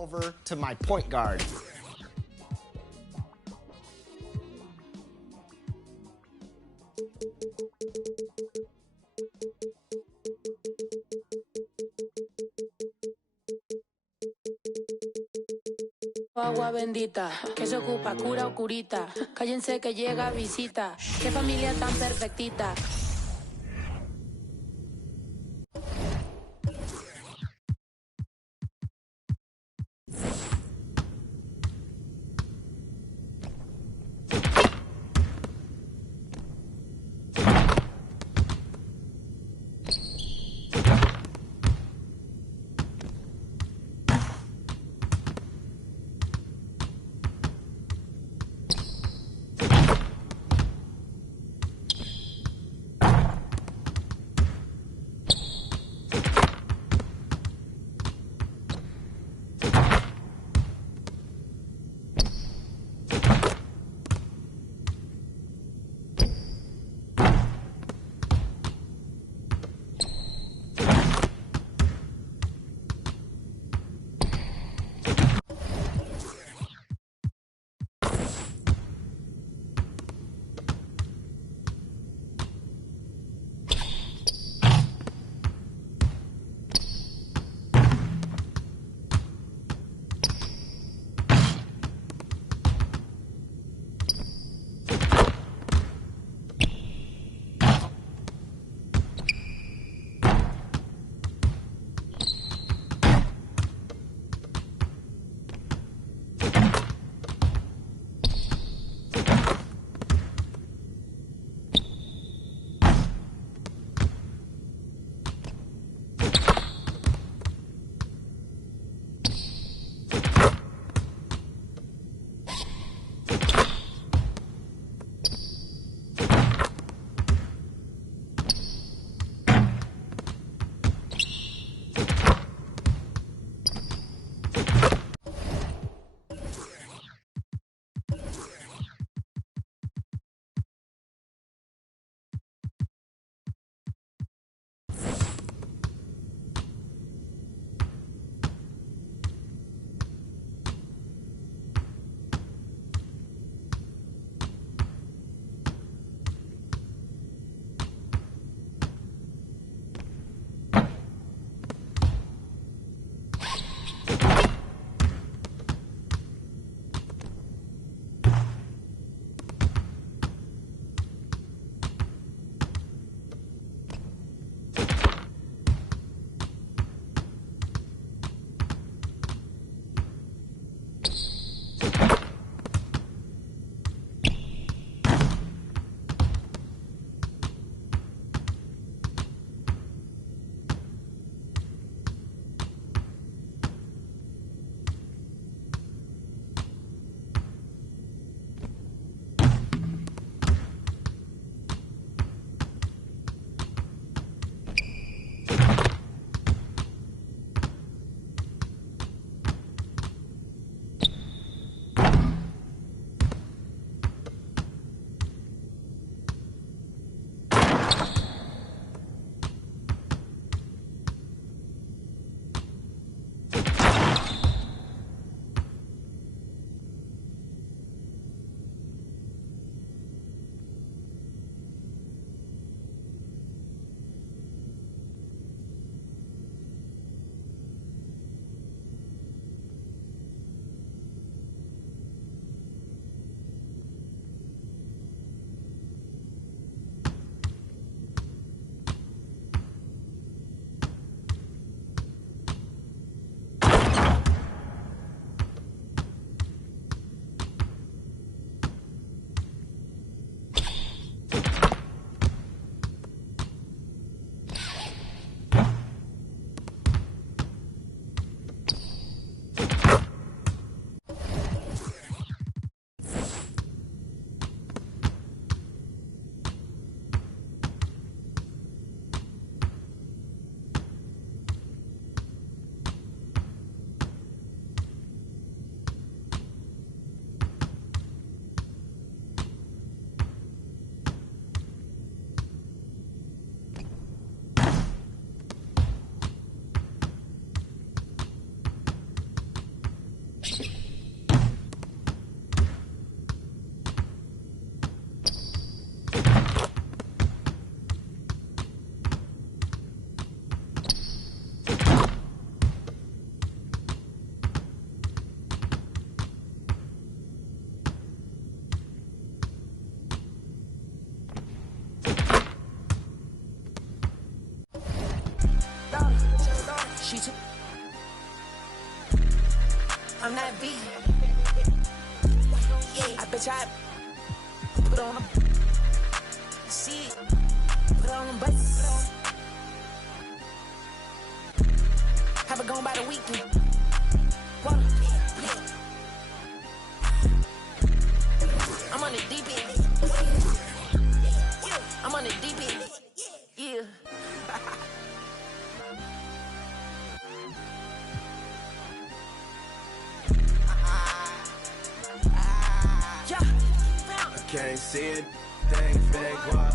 over to my point guard. Agua bendita, que se ocupa, cura o curita. Cállense que llega visita. Qué familia tan perfectita. I'm that beat. Yeah, I bet I put on a see it, put on a bus. Have it gone by the weekend. Whoa. I'm on the deep end. I'm on the deep end. Yeah. I can't see it, thing finna go up.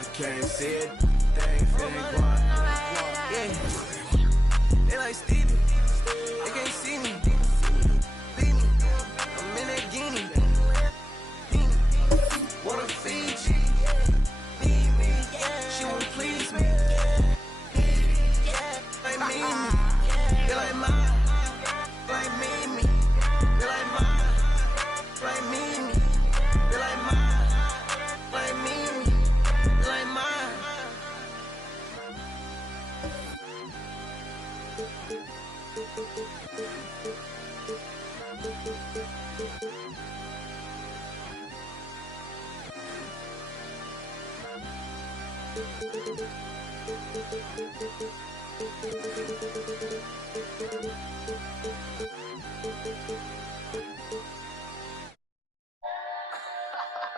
I can't see it, thing finna go up. Yeah, they like Stevie, they can't see me. Leave me, I'm in that guinea. Wanna feed you, need me, she won't please me. Like me, they like mine, like me, they like mine, like me. They like mine, like me, they like mine.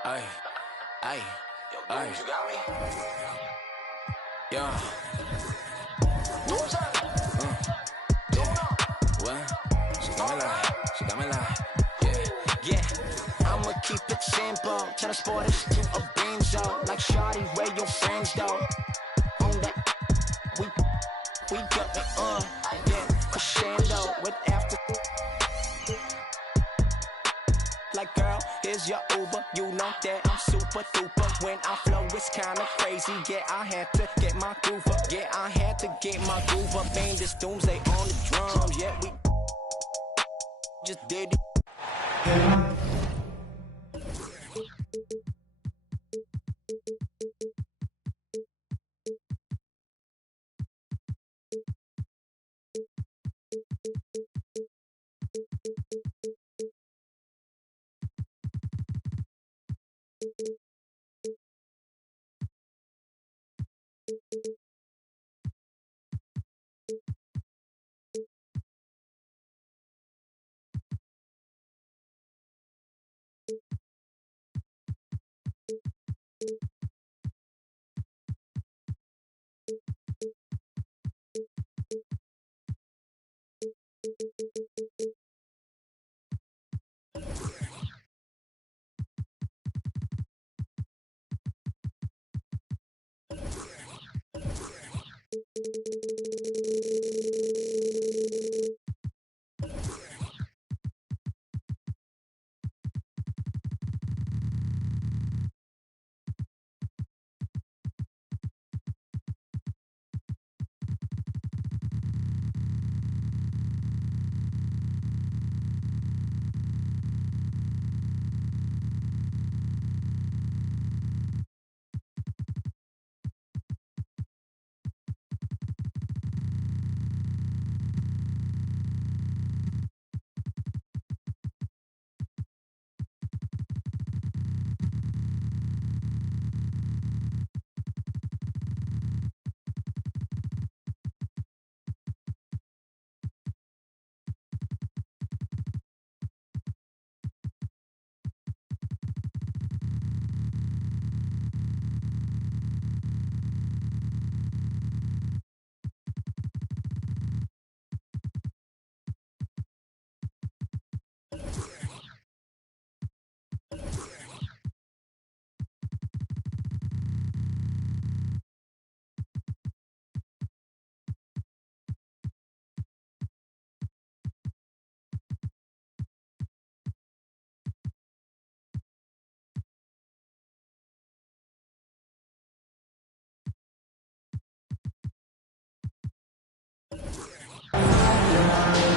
Ay, ay, ay. You got me? Yeah. What? She got me like, yeah. I'ma keep it simple. Tell the sporters to a benzo. Like Shawty, where your friends though? On that, we got it yeah. Crescendo with after. Like girl, here's your Uber. You know that I'm super duper. When I flow, it's kinda crazy. Yeah, I had to get my groove up. Yeah, I had to get my groove up. Man, this doomsday on the drums. Yeah, we just did it.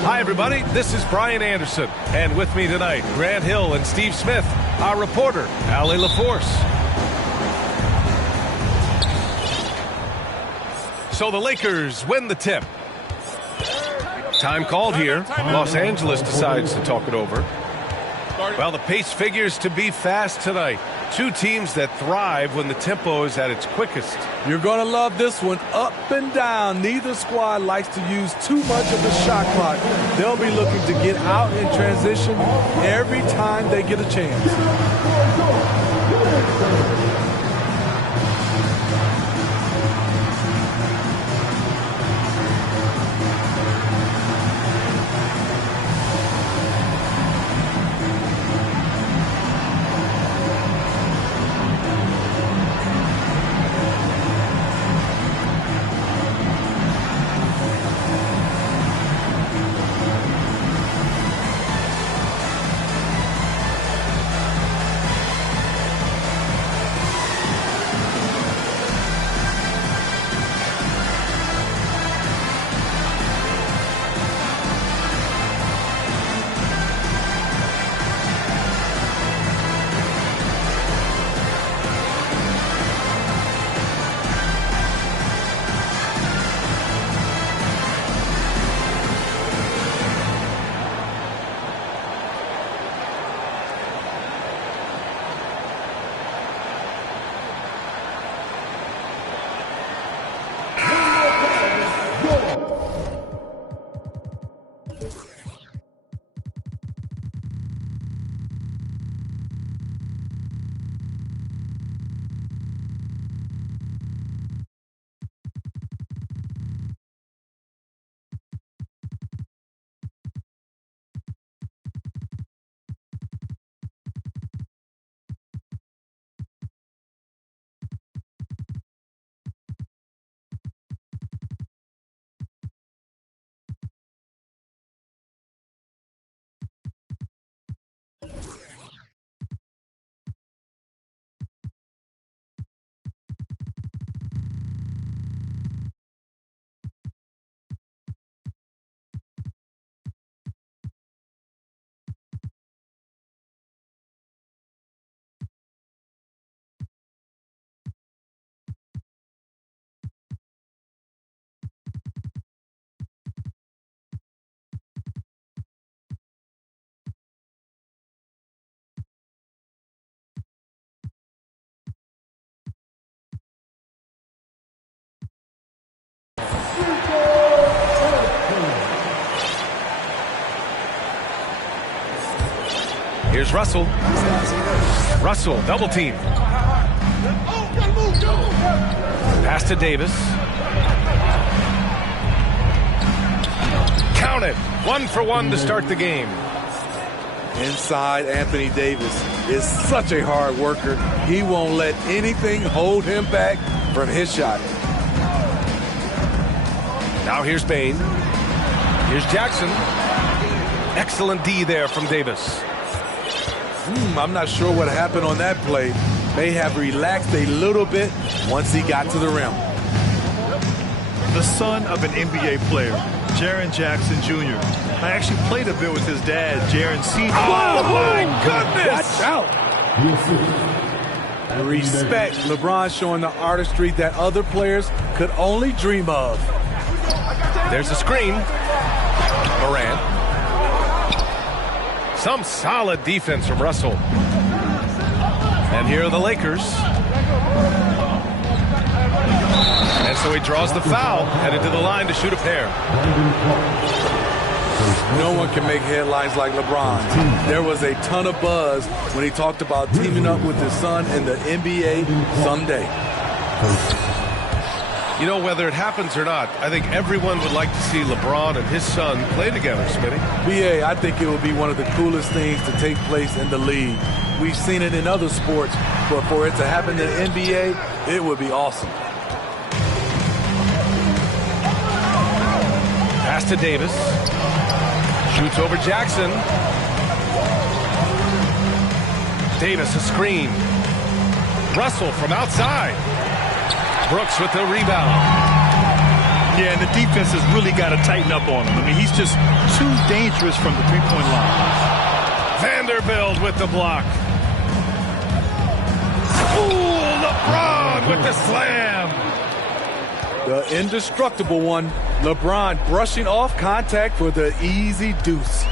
Hi, everybody. This is Brian Anderson. And with me tonight, Grant Hill and Steve Smith, our reporter, Allie LaForce. So the Lakers win the tip. Time called here. Los Angeles decides to talk it over. Well, the pace figures to be fast tonight. Two teams that thrive when the tempo is at its quickest. You're going to love this one. Up and down. Neither squad likes to use too much of the shot clock. They'll be looking to get out in transition every time they get a chance. Here's Russell. Russell, double team. Pass to Davis. Count it. 1 for 1 to start the game. Inside, Anthony Davis is such a hard worker. He won't let anything hold him back from his shot. Now here's Bain. Here's Jackson. Excellent D there from Davis. I'm not sure what happened on that play. May have relaxed a little bit once he got to the rim. The son of an NBA player, Jaren Jackson Jr. I actually played a bit with his dad, Jaren Sr. Oh, my goodness! Watch out! Respect. LeBron showing the artistry that other players could only dream of. There's a screen. Morant. Some solid defense from Russell. And here are the Lakers. And so he draws the foul, headed to the line to shoot a pair. No one can make headlines like LeBron. There was a ton of buzz when he talked about teaming up with his son in the NBA someday. You know, whether it happens or not, I think everyone would like to see LeBron and his son play together, Smitty. BA, I think it would be one of the coolest things to take place in the league. We've seen it in other sports, but for it to happen in the NBA, it would be awesome. Pass to Davis. Shoots over Jackson. Davis a screen. Russell from outside. Brooks with the rebound. Yeah, and the defense has really got to tighten up on him. I mean, he's just too dangerous from the three-point line. Vanderbilt with the block. Ooh, LeBron with the slam. The indestructible one, LeBron brushing off contact for the easy deuce.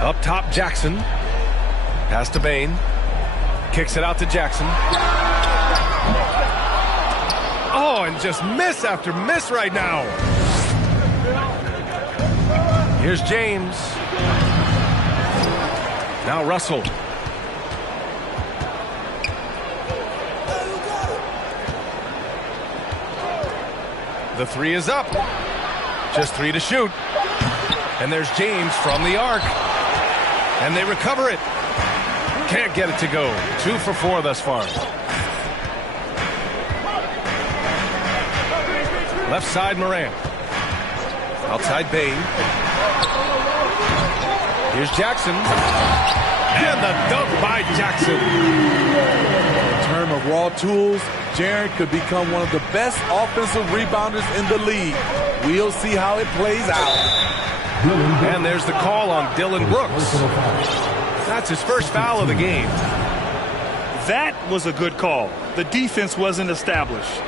Up top, Jackson. Pass to Bane. Kicks it out to Jackson. Oh, and just miss after miss right now. Here's James. Now Russell. The three is up. Just 3 to shoot. And there's James from the arc. And they recover it. Can't get it to go. 2 for 4 thus far. Left side, Morant. Outside, Bane. Here's Jackson. And the dunk by Jackson. In terms of raw tools, Jaren could become one of the best offensive rebounders in the league. We'll see how it plays out. And there's the call on Dylan Brooks. That's his first foul of the game. That was a good call. The defense wasn't established.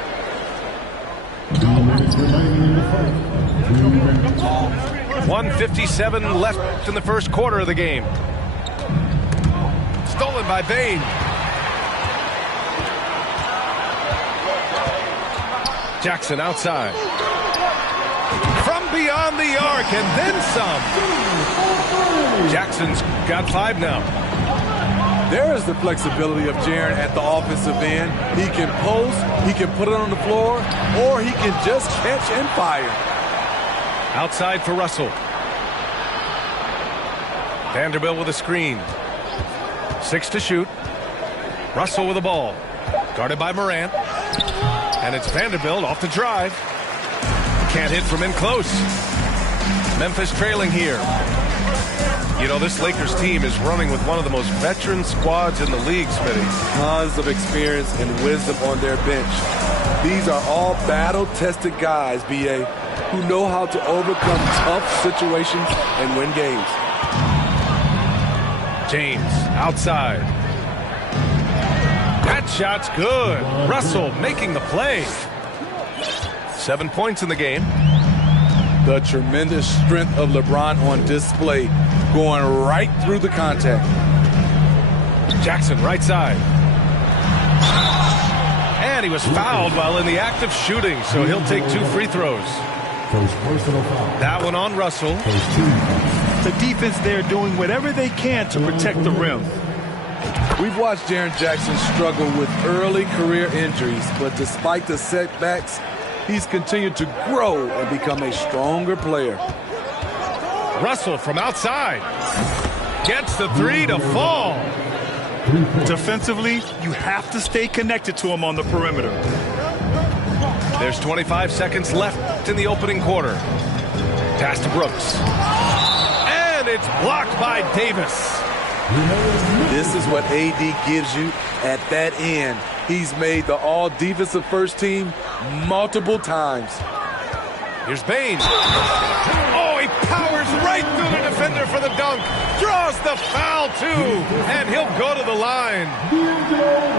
1:57 left in the first quarter of the game. Stolen by Bane. Jackson outside. From beyond the arc and then some. Jackson's got 5 now. There is the flexibility of Jaren at the offensive end. He can post, he can put it on the floor, or he can just catch and fire. Outside for Russell. Vanderbilt with a screen. 6 to shoot. Russell with the ball. Guarded by Morant. And it's Vanderbilt off the drive. Can't hit from in close. Memphis trailing here. You know, this Lakers team is running with one of the most veteran squads in the league, Smitty. Tons of experience and wisdom on their bench. These are all battle-tested guys, B.A., who know how to overcome tough situations and win games. James outside. That shot's good. Russell making the play. 7 points in the game. The tremendous strength of LeBron on display, going right through the contact. Jackson right side. And he was fouled while in the act of shooting, so he'll take 2 free throws. That one on Russell. The defense there doing whatever they can to protect the rim. We've watched Jaren Jackson struggle with early career injuries, but despite the setbacks, he's continued to grow and become a stronger player. Russell from outside. Gets the 3 to fall. Defensively, you have to stay connected to him on the perimeter. There's 25 seconds left in the opening quarter. Pass to Brooks. And it's blocked by Davis. This is what AD gives you at that end. He's made the all-defensive first team multiple times. Here's Bane. Oh, he powers right through the defender for the dunk. Draws the foul, too. And he'll go to the line.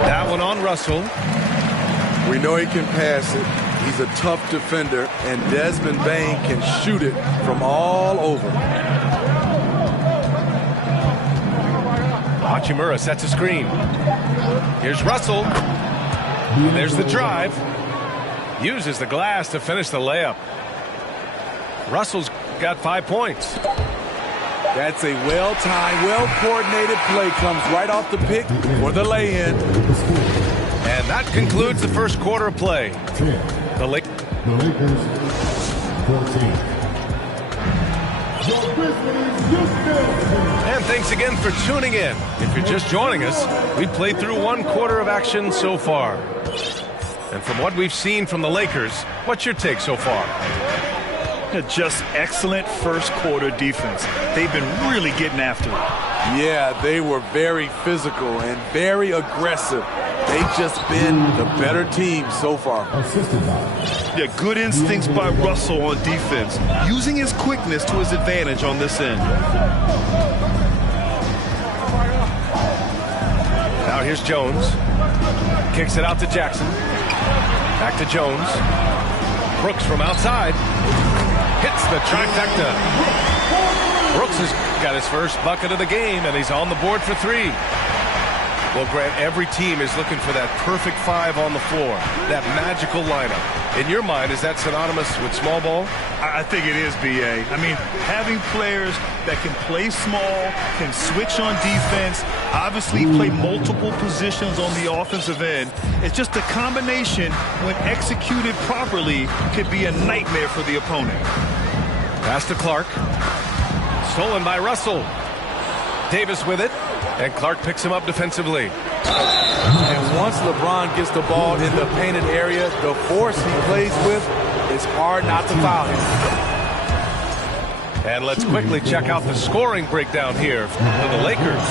That one on Russell. We know he can pass it. He's a tough defender, and Desmond Bane can shoot it from all over. Hachimura sets a screen. Here's Russell. There's the drive. Uses the glass to finish the layup. Russell's got 5 points. That's a well-timed, well-coordinated play. Comes right off the pick for the lay-in. And that concludes the first quarter of play. The Lakers 14. And thanks again for tuning in. If you're just joining us, we played through 1 quarter of action so far. And from what we've seen from the Lakers, what's your take so far? Just excellent first quarter defense. They've been really getting after it. Yeah, they were very physical and very aggressive. They've just been the better team so far. Yeah, good instincts by Russell on defense, using his quickness to his advantage on this end. Now here's Jones. Kicks it out to Jackson. Back to Jones. Brooks from outside. Hits the trifecta. Brooks has got his first bucket of the game, and he's on the board for 3. Well, Grant, every team is looking for that perfect 5 on the floor, that magical lineup. In your mind, is that synonymous with small ball? I think it is, B.A. I mean, having players that can play small, can switch on defense, obviously play multiple positions on the offensive end. It's just a combination, when executed properly, could be a nightmare for the opponent. Pass to Clark. Stolen by Russell. Davis with it, and Clark picks him up defensively. And once LeBron gets the ball in the painted area, the force he plays with, it's hard not to foul him. And let's quickly check out the scoring breakdown here for the Lakers.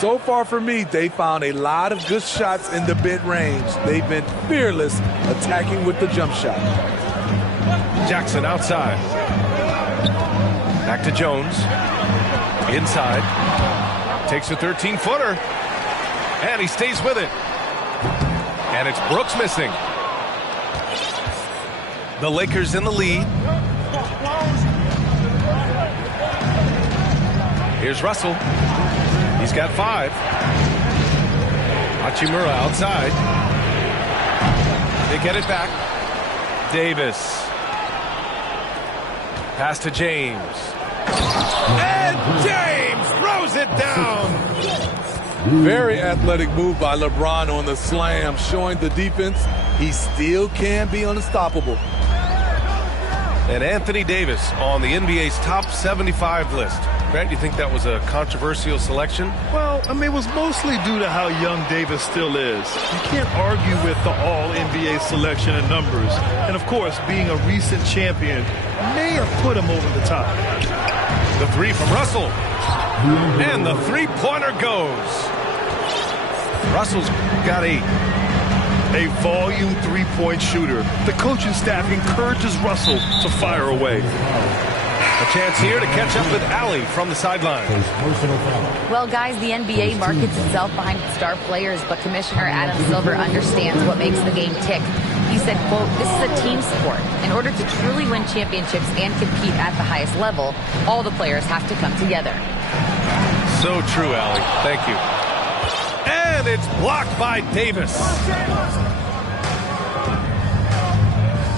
So far for me, they found a lot of good shots in the mid-range. They've been fearless attacking with the jump shot. Jackson outside. Back to Jones. Inside. Takes a 13-footer. And he stays with it. And it's Brooks missing. The Lakers in the lead. Here's Russell. He's got 5. Hachimura outside. They get it back. Davis. Pass to James. And James throws it down. Very athletic move by LeBron on the slam, showing the defense he still can be unstoppable. And Anthony Davis on the NBA's top 75 list. Grant, you think that was a controversial selection? Well, I mean, it was mostly due to how young Davis still is. You can't argue with the all-NBA selection and numbers. And, of course, being a recent champion may have put him over the top. The 3 from Russell. And the three-pointer goes. Russell's got 8. A volume three-point shooter. The coaching staff encourages Russell to fire away. A chance here to catch up with Allie from the sideline. Well, guys, the NBA markets itself behind its star players, but Commissioner Adam Silver understands what makes the game tick. He said, quote, "This is a team sport. In order to truly win championships and compete at the highest level, all the players have to come together." So true, Allie. Thank you. And it's blocked by Davis.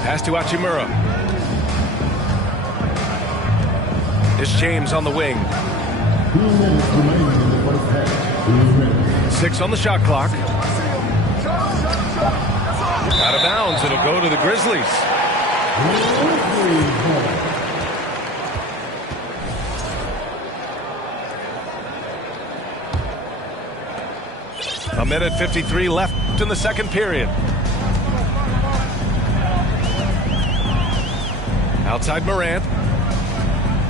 Pass to Hachimura. It's James on the wing. 6 on the shot clock. Out of bounds. It'll go to the Grizzlies. A minute 53 left in the second period. Outside Morant.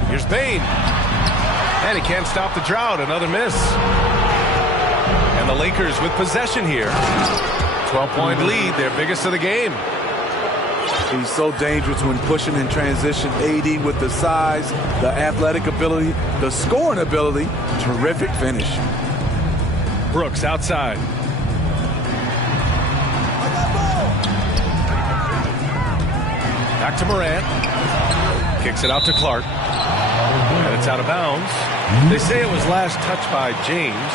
Here's Bane. And he can't stop the drought. Another miss. And the Lakers with possession here. 12-point lead, their biggest of the game. He's so dangerous when pushing in transition. AD with the size, the athletic ability, the scoring ability. Terrific finish. Brooks outside. Back to Morant. Kicks it out to Clark. And it's out of bounds. They say it was last touched by James.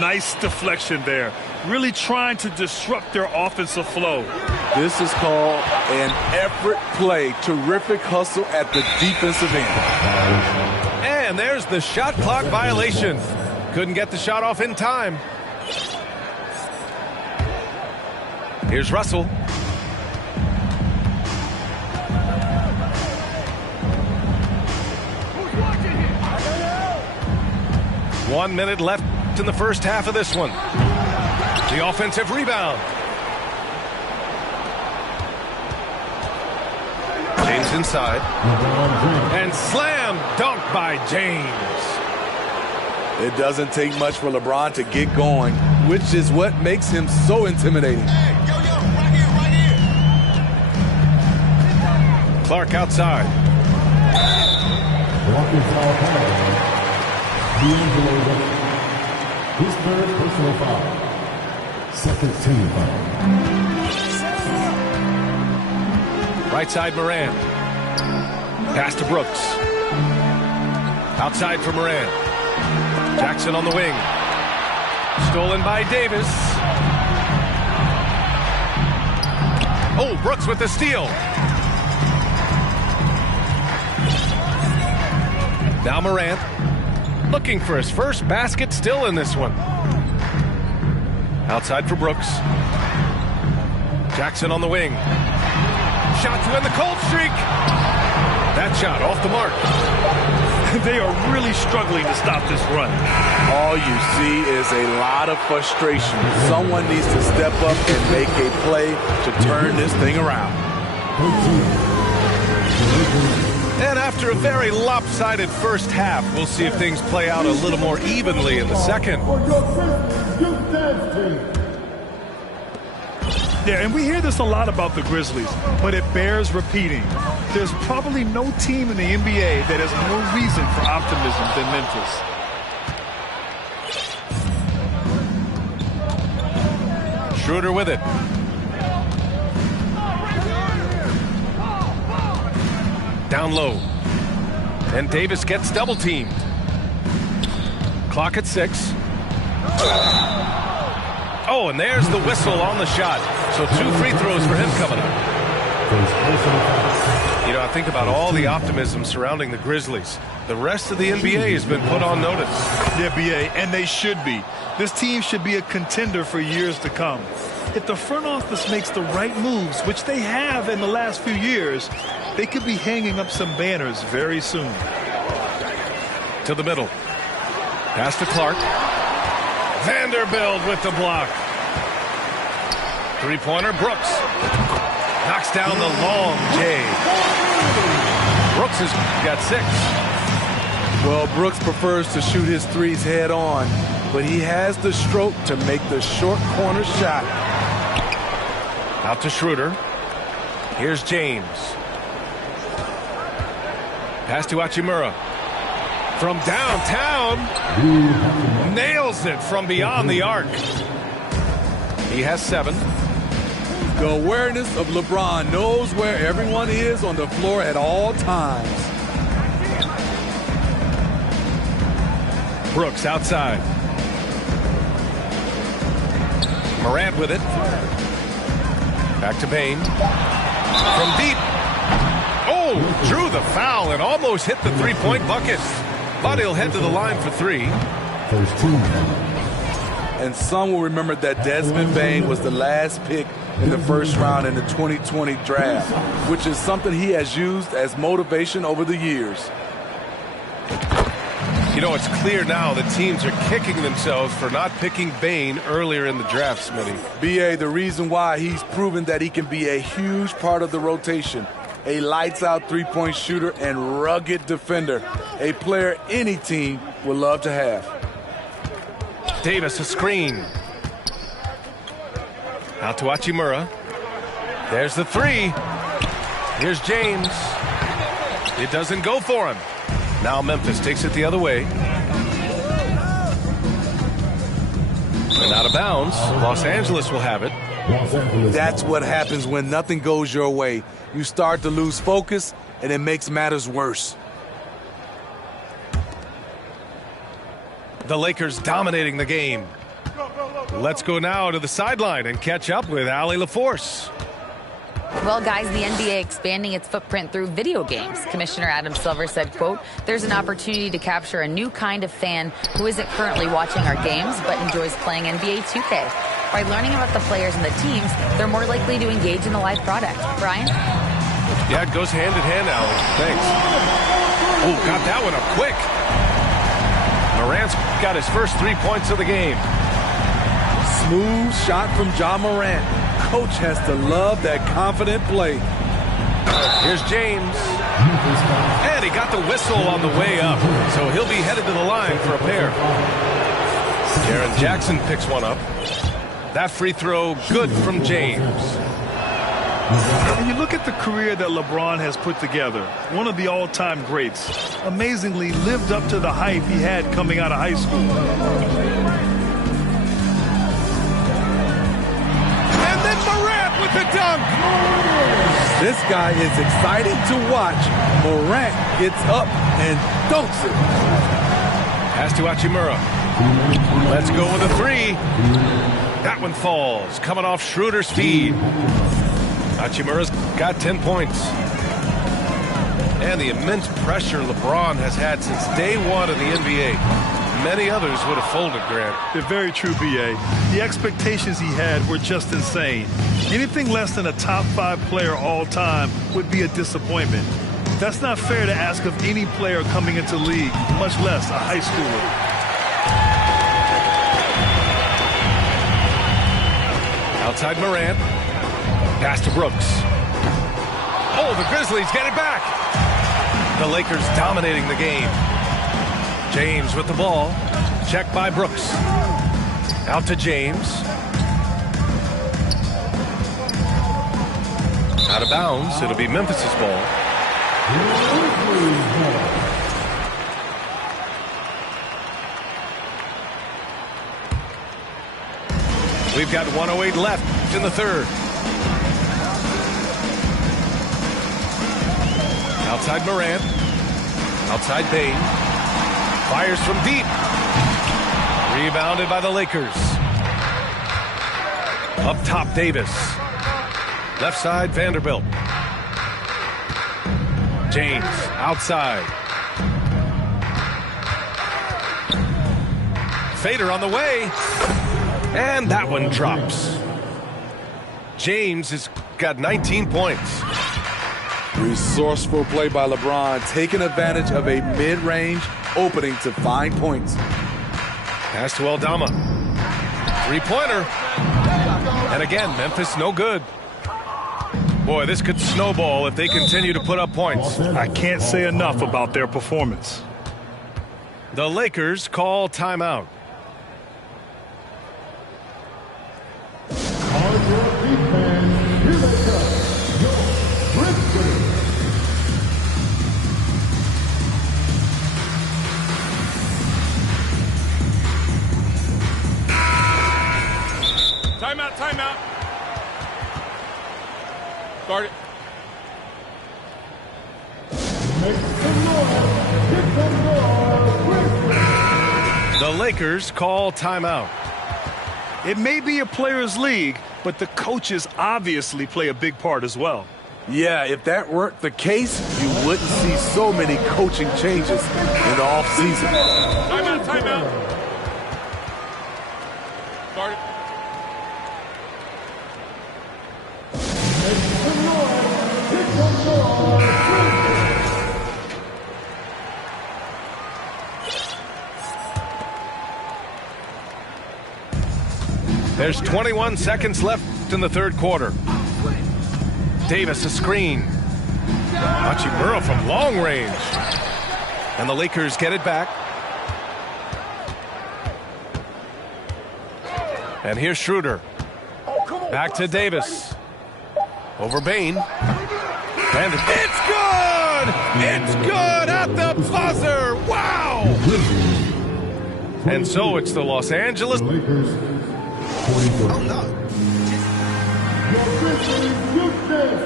Nice deflection there. Really trying to disrupt their offensive flow. This is called an effort play. Terrific hustle at the defensive end. And there's the shot clock violation. Couldn't get the shot off in time. Here's Russell. One minute left in the first half of this one. The offensive rebound. James inside. And slam dunk by James. It doesn't take much for LeBron to get going, which is what makes him so intimidating. Clark outside. His third personal foul. Second team foul. Right side, Moran. Pass to Brooks. Outside for Moran. Jackson on the wing. Stolen by Davis. Oh, Brooks with the steal. Now Morant, looking for his first basket, still in this one. Outside for Brooks. Jackson on the wing. Shot to end the cold streak. That shot off the mark. They are really struggling to stop this run. All you see is a lot of frustration. Someone needs to step up and make a play to turn this thing around. And after a very lopsided first half, we'll see if things play out a little more evenly in the second. Yeah, and we hear this a lot about the Grizzlies, but it bears repeating. There's probably no team in the NBA that has more reason for optimism than Memphis. Schroeder with it. Down low. And Davis gets double teamed. Clock at 6. Oh, and there's the whistle on the shot. So 2 free throws for him coming up. You know, I think about all the optimism surrounding the Grizzlies. The rest of the NBA has been put on notice. Yeah, BA, and they should be. This team should be a contender for years to come. If the front office makes the right moves, which they have in the last few years, they could be hanging up some banners very soon. To the middle. Pass to Clark. Vanderbilt with the block. Three-pointer, Brooks. Knocks down the long J. Brooks has got 6. Well, Brooks prefers to shoot his threes head on, but he has the stroke to make the short corner shot. Out to Schroeder. Here's James. Pass to Hachimura. From downtown. Nails it from beyond the arc. He has 7. The awareness of LeBron knows where everyone is on the floor at all times. Brooks outside. Morant with it. Back to Bane. From deep. Oh, drew the foul and almost hit the three-point bucket. But he'll head to the line for 3. First team foul. And some will remember that Desmond Bane was the last pick in the first round in the 2020 draft, which is something he has used as motivation over the years. You know, it's clear now that teams are kicking themselves for not picking Bane earlier in the draft, Smitty. BA, the reason why he's proven that he can be a huge part of the rotation. A lights-out three-point shooter and rugged defender. A player any team would love to have. Davis, a screen. Out to Hachimura. There's the 3. Here's James. It doesn't go for him. Now Memphis takes it the other way. And out of bounds. Los Angeles will have it. That's what happens when nothing goes your way. You start to lose focus, and it makes matters worse. The Lakers dominating the game. Let's go now to the sideline and catch up with Allie LaForce. Well, guys, the NBA expanding its footprint through video games. Commissioner Adam Silver said, quote, "There's an opportunity to capture a new kind of fan who isn't currently watching our games but enjoys playing NBA 2K. By learning about the players and the teams, they're more likely to engage in the live product." Brian? Yeah, it goes hand in hand, Allie. Thanks. Oh, got that one up quick. Morant's got his first 3 points of the game. Smooth shot from Ja Morant. Coach has to love that confident play. Here's James. And he got the whistle on the way up, so he'll be headed to the line for a pair. Jaren Jackson picks one up. That free throw good from James. When you look at the career that LeBron has put together, one of the all-time greats, amazingly lived up to the hype he had coming out of high school. dunk! This guy is exciting to watch. Morant gets up and dunks it. Pass to Hachimura. Let's go with a three. That one falls, coming off Schroeder's feed. Hachimura's got 10 points. And the immense pressure LeBron has had since day one of the NBA. Many others would have folded, Grant. They're very true, B.A. The expectations he had were just insane. Anything less than a top 5 player all time would be a disappointment. That's not fair to ask of any player coming into the league, much less a high schooler. Outside Morant. Pass to Brooks. Oh, the Grizzlies get it back. The Lakers dominating the game. James with the ball. Checked by Brooks. Out to James. Out of bounds. It'll be Memphis's ball. We've got 1:08 left in the third. Outside Morant. Outside Bane. Fires from deep. Rebounded by the Lakers. Up top, Davis. Left side, Vanderbilt. James, outside. Fader on the way. And that one drops. James has got 19 points. Resourceful play by LeBron, taking advantage of a mid-range opening to find points. Pass to Aldama. Three-pointer. And again, Memphis no good. Boy, this could snowball if they continue to put up points. I can't say enough about their performance. The Lakers call timeout. Timeout, timeout. Start it. The Lakers call timeout. It may be a players' league, but the coaches obviously play a big part as well. Yeah, if that weren't the case, you wouldn't see so many coaching changes in the offseason. Timeout, timeout. Start it. There's 21 seconds left in the third quarter. Davis a screen. Hachimura from long range. And the Lakers get it back. And here's Schroeder. Back to Davis. Over Bane. And it's good! It's good at the buzzer! Wow! And so it's the Los Angeles.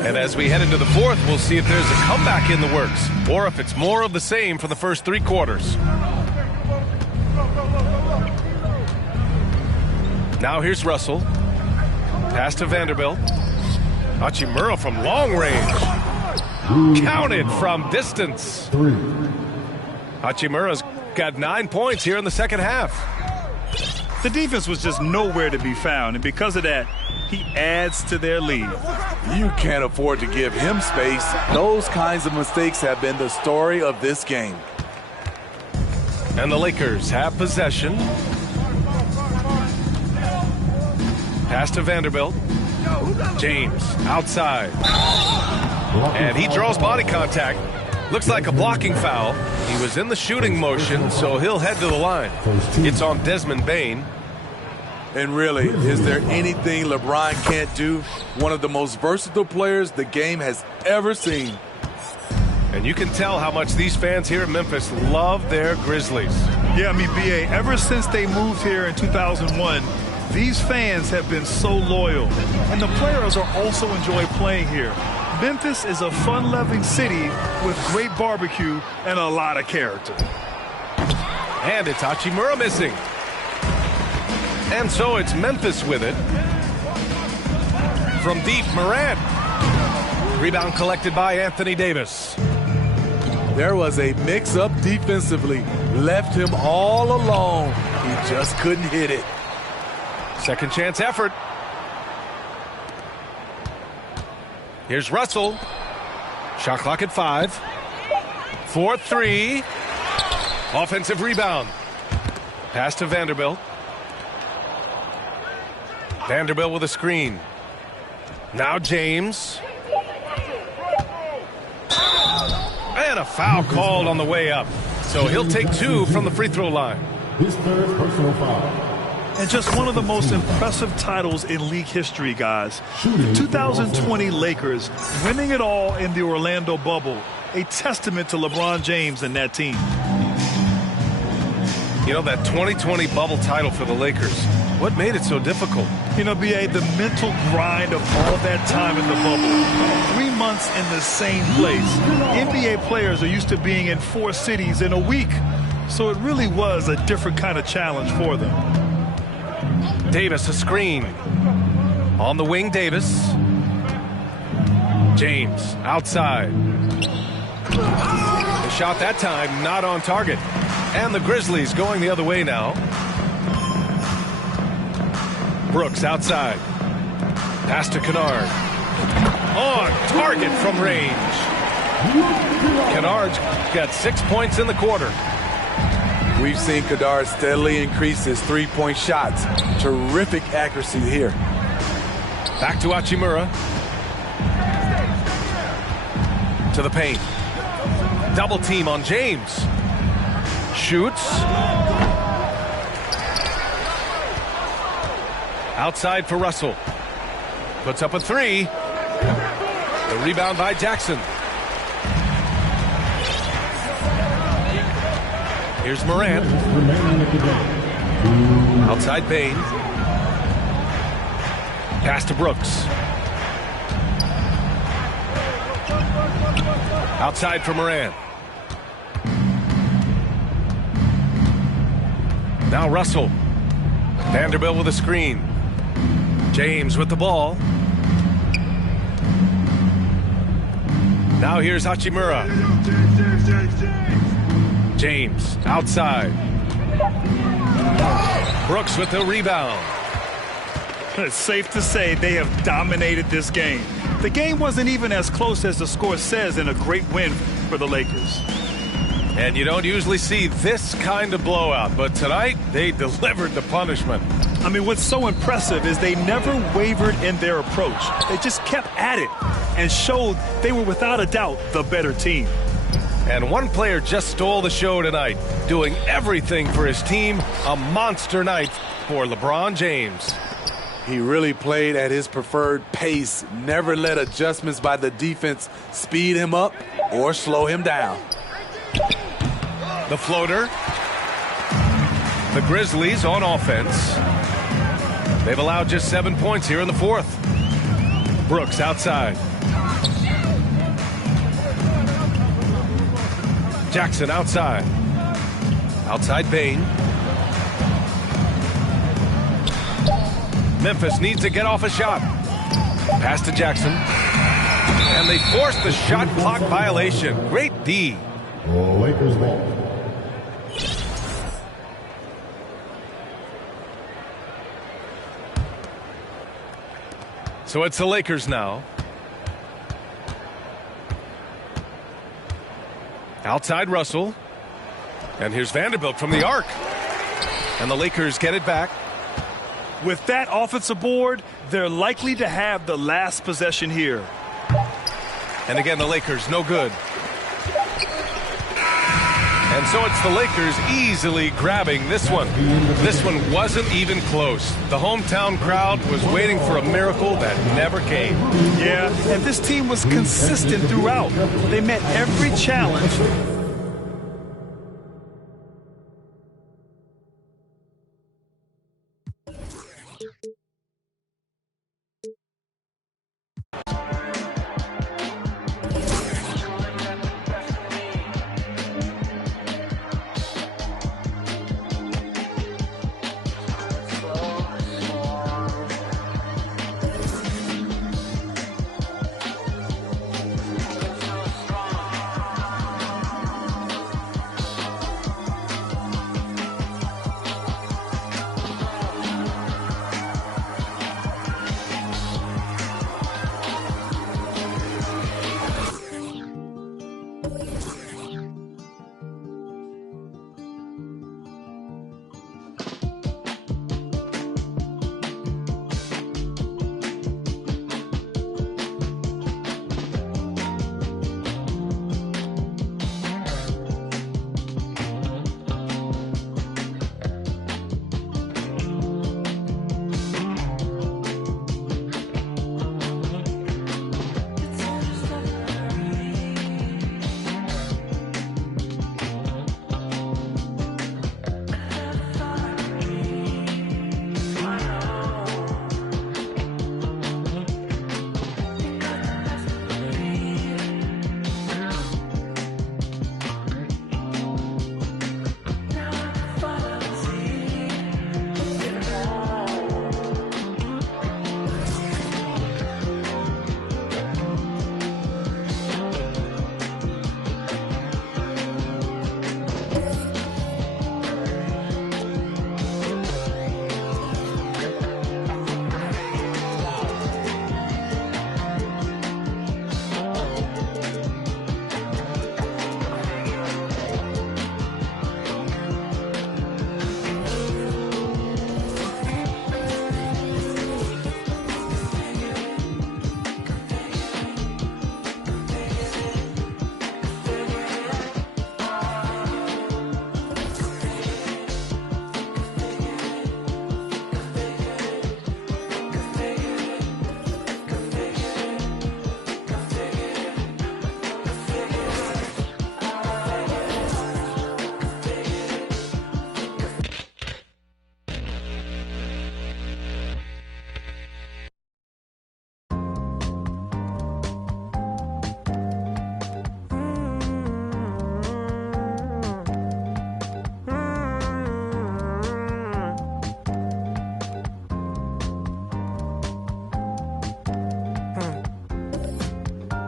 And as we head into the fourth, we'll see if there's a comeback in the works or if it's more of the same for the first three quarters. Now here's Russell. Pass to Vanderbilt. Hachimura from long range. Counted from distance. Hachimura's got 9 points here in the second half. The defense was just nowhere to be found, and because of that, he adds to their lead. You can't afford to give him space. Those kinds of mistakes have been the story of this game. And the Lakers have possession. Pass to Vanderbilt. James outside. And he draws body contact. Looks like a blocking foul. He was in the shooting motion, so he'll head to the line. It's on Desmond Bane. And really, is there anything LeBron can't do? One of the most versatile players the game has ever seen. And you can tell how much these fans here in Memphis love their Grizzlies. Yeah, I mean, B.A., ever since they moved here in 2001, These fans have been so loyal, and the players are also enjoy playing here. Memphis is a fun-loving city with great barbecue and a lot of character. And it's Hachimura missing. And so it's Memphis with it. From deep, Morant. Rebound collected by Anthony Davis. There was a mix-up defensively. Left him all alone. He just couldn't hit it. Second chance effort. Here's Russell. Shot clock at 5. 4-3. Offensive rebound. Pass to Vanderbilt. Vanderbilt with a screen. Now James. And a foul called on the way up. So he'll take 2 from the free throw line. His third personal foul. And just one of the most impressive titles in league history, guys. The 2020 Lakers winning it all in the Orlando bubble. A testament to LeBron James and that team. You know, that 2020 bubble title for the Lakers, what made it so difficult? You know, B.A., the mental grind of all that time in the bubble. 3 months in the same place. NBA players are used to being in 4 cities in a week. So it really was a different kind of challenge for them. Davis, a screen. On the wing, Davis. James, outside. The shot that time, not on target. And the Grizzlies going the other way now. Brooks, outside. Pass to Kennard. On target from range. Kennard's got 6 points in the quarter. We've seen Kennard steadily increase his three-point shots. Terrific accuracy here. Back to Hachimura. To the paint. Double team on James. Shoots. Outside for Russell. Puts up a 3. The rebound by Jackson. Here's Morant. Outside Bain. Pass to Brooks. Outside for Morant. Now Russell. Vanderbilt with a screen. James with the ball. Now here's Hachimura. James outside. Brooks with the rebound. It's safe to say they have dominated this game. The game wasn't even as close as the score says in a great win for the Lakers. And you don't usually see this kind of blowout, but tonight they delivered the punishment. I mean, what's so impressive is they never wavered in their approach. They just kept at it and showed they were without a doubt the better team. And one player just stole the show tonight, doing everything for his team. A monster night for LeBron James. He really played at his preferred pace, never let adjustments by the defense speed him up or slow him down. The floater. The Grizzlies on offense. They've allowed just 7 points here in the fourth. Brooks outside. Jackson outside. Outside Bain. Memphis needs to get off a shot. Pass to Jackson. And they force the shot clock violation. Great D. Lakers ball. So it's the Lakers now. Outside Russell. And here's Vanderbilt from the arc. And the Lakers get it back. With that offensive board, they're likely to have the last possession here. And again, the Lakers no good. And so it's the Lakers easily grabbing this one. This one wasn't even close. The hometown crowd was waiting for a miracle that never came. Yeah, and this team was consistent throughout. They met every challenge.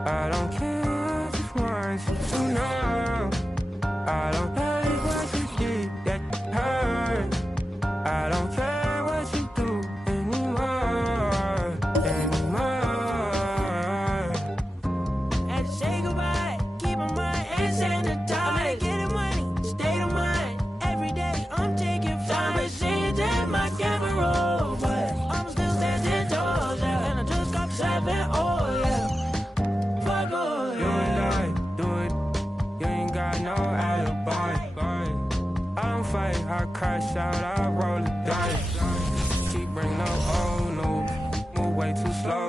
I don't care if once you know. I don't like what you did that hurt. I don't care what you do anymore. Had to say goodbye, keep my mind and sanitize. I'm getting money, state of mind. Every day I'm taking time and seeing that my camera roll, but I'm still standing tall, yeah. And I just got 7, oh yeah. You and I do it, you ain't got no alibi. I don't fight, I crash out, I roll the dice. Keep bringing up old news, move way too slow.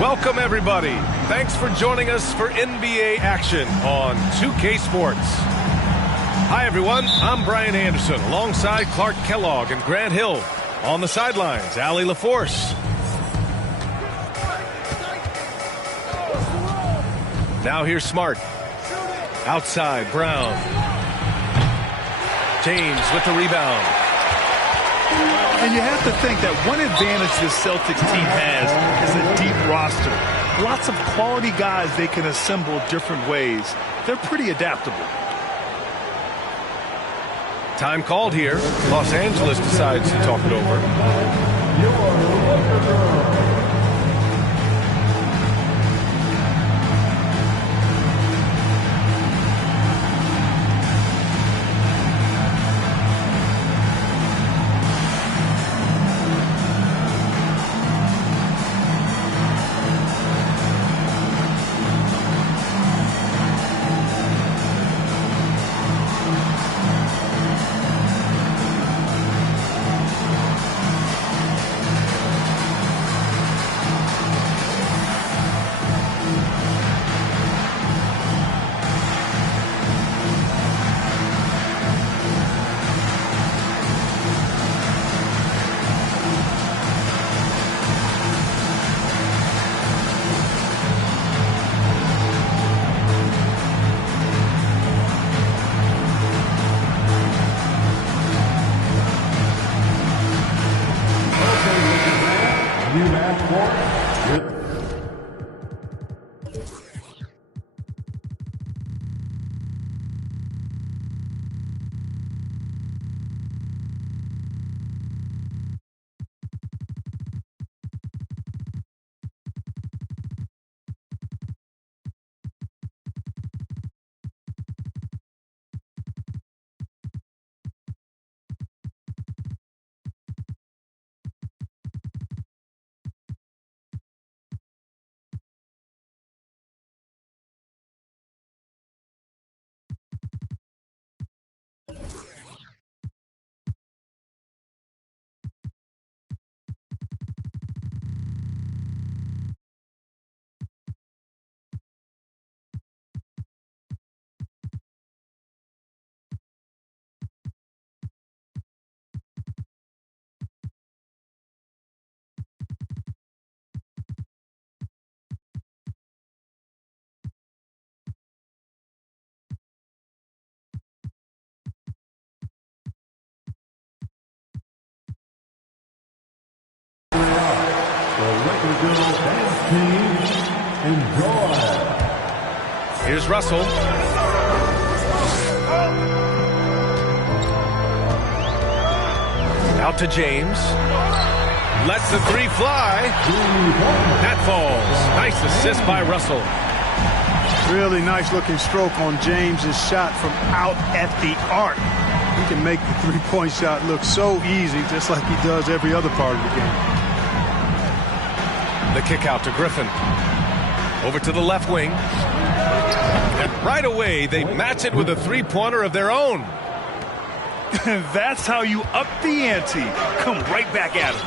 Welcome, everybody. Thanks for joining us for NBA action on 2K Sports. Hi, everyone. I'm Brian Anderson, alongside Clark Kellogg and Grant Hill. On the sidelines, Allie LaForce. Now here's Smart. Outside, Brown. James with the rebound. And you have to think that one advantage this Celtics team has is a deep roster. Lots of quality guys they can assemble different ways. They're pretty adaptable. Time called here. Los Angeles decides to talk it over. Here's Russell. Out to James. Lets the three fly. That falls. Nice assist by Russell. Really nice looking stroke on James's shot from out at the arc. He can make the three-point shot look so easy, just like he does every other part of the game. The kick out to Griffin. Over to the left wing. And right away, they match it with a three-pointer of their own. That's how you up the ante. Come right back at him.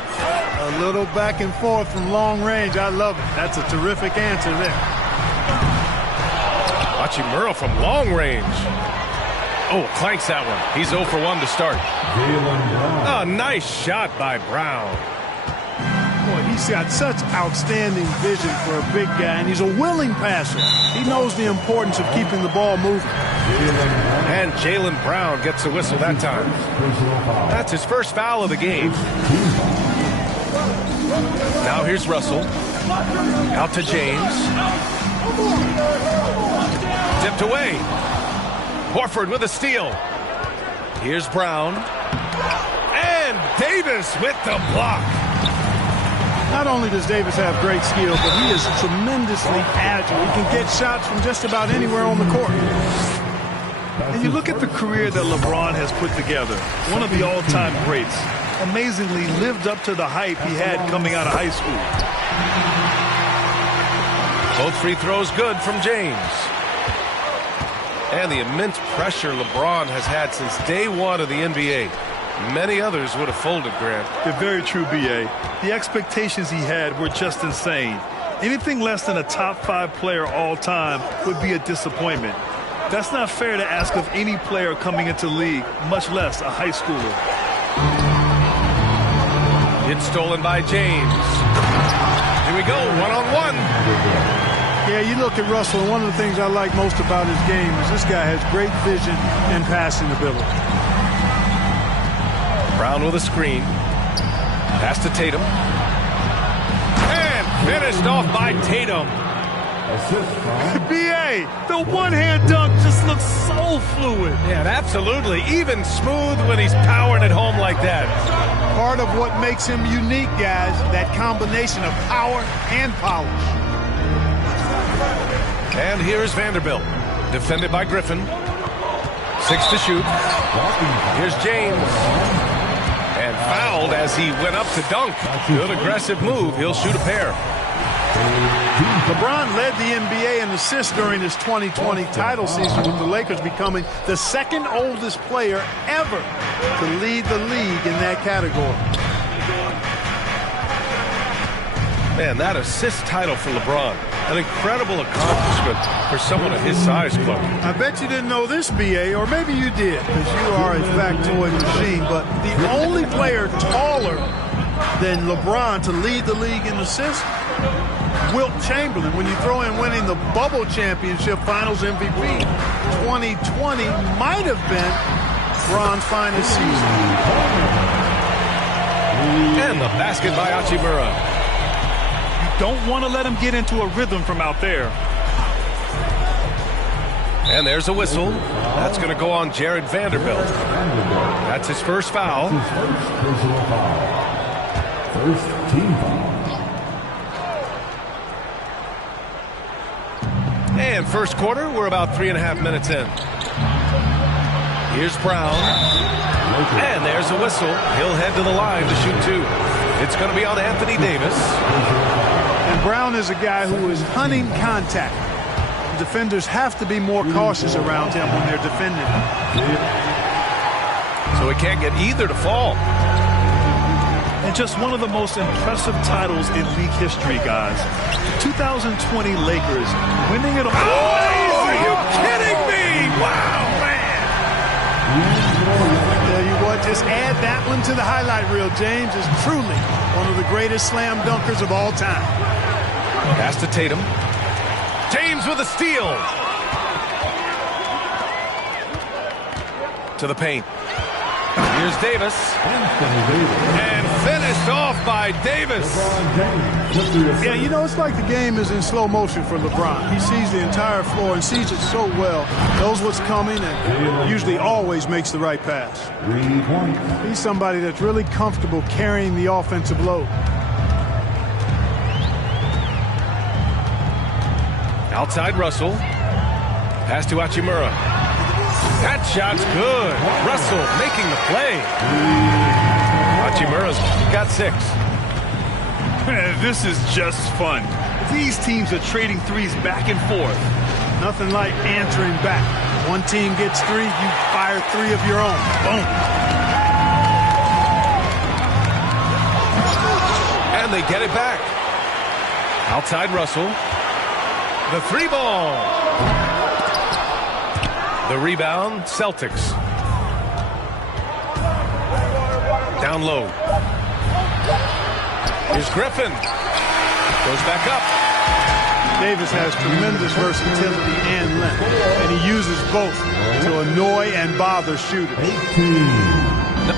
A little back and forth from long range. I love it. That's a terrific answer there. Hachimura from long range. Oh, clanks that one. He's 0 for 1 to start. A nice shot by Brown. Boy, he's got such outstanding vision for a big guy, and he's a willing passer. He knows the importance of keeping the ball moving. And Jaylen Brown gets a whistle that time. That's his first foul of the game. Now here's Russell. Out to James. Tipped away. Horford with a steal. Here's Brown. And Davis with the block. Not only does Davis have great skill, but he is tremendously agile. He can get shots from just about anywhere on the court. And you look at the career that LeBron has put together. One of the all-time greats. Amazingly lived up to the hype he had coming out of high school. Both free throws good from James. And the immense pressure LeBron has had since day one of the NBA. Many others would have folded, Grant. They're very true, B.A. The expectations he had were just insane. Anything less than a top 5 player all time would be a disappointment. That's not fair to ask of any player coming into the league, much less a high schooler. It's stolen by James. Here we go, one-on-one. Yeah, you look at Russell, and one of the things I like most about his game is this guy has great vision and passing ability. Brown with a screen. Pass to Tatum. And finished off by Tatum. B.A., the one-hand dunk just looks so fluid. Yeah, absolutely. Even smooth when he's powering it home like that. Part of what makes him unique, guys, that combination of power and polish. And here's Vanderbilt, defended by Griffin. 6 to shoot. Here's James. And fouled as he went up to dunk. Good aggressive move. He'll shoot a pair. LeBron led the NBA in assists during his 2020 title season, with the Lakers becoming the second oldest player ever to lead the league in that category. Man, that assist title for LeBron. An incredible accomplishment for someone of his size, Clark. I bet you didn't know this, B.A., or maybe you did, because you are a factoid machine, but the only player taller than LeBron to lead the league in assists, Wilt Chamberlain. When you throw in winning the Bubble Championship Finals MVP, 2020 might have been Bron's finest season. And the basket by Hachimura. Don't want to let him get into a rhythm from out there. And there's a whistle. That's going to go on Jared Vanderbilt. That's his first foul. First team foul. And first quarter, we're about 3.5 minutes in. Here's Brown. And there's a whistle. He'll head to the line to shoot 2. It's going to be on Anthony Davis. And Brown is a guy who is hunting contact. Defenders have to be more cautious around him when they're defending him. So he can't get either to fall. And just one of the most impressive titles in league history, guys. The 2020 Lakers winning it all. Oh, are you kidding me? Wow, man. Tell you what, just add that one to the highlight reel. James is truly one of the greatest slam dunkers of all time. Pass to Tatum. James with a steal. To the paint. Here's Davis. And finished off by Davis. Yeah, you know, it's like the game is in slow motion for LeBron. He sees the entire floor and sees it so well, knows what's coming, and usually always makes the right pass. 3 points. He's somebody that's really comfortable carrying the offensive load. Outside Russell. Pass to Hachimura. That shot's good. Russell making the play. Hachimura's got 6. Man, this is just fun. These teams are trading threes back and forth. Nothing like answering back. One team gets 3, you fire 3 of your own. Boom. And they get it back. Outside Russell. The 3-ball. The rebound, Celtics. Down low. Here's Griffin. Goes back up. Davis has tremendous versatility and length, and he uses both to annoy and bother shooters. 18. The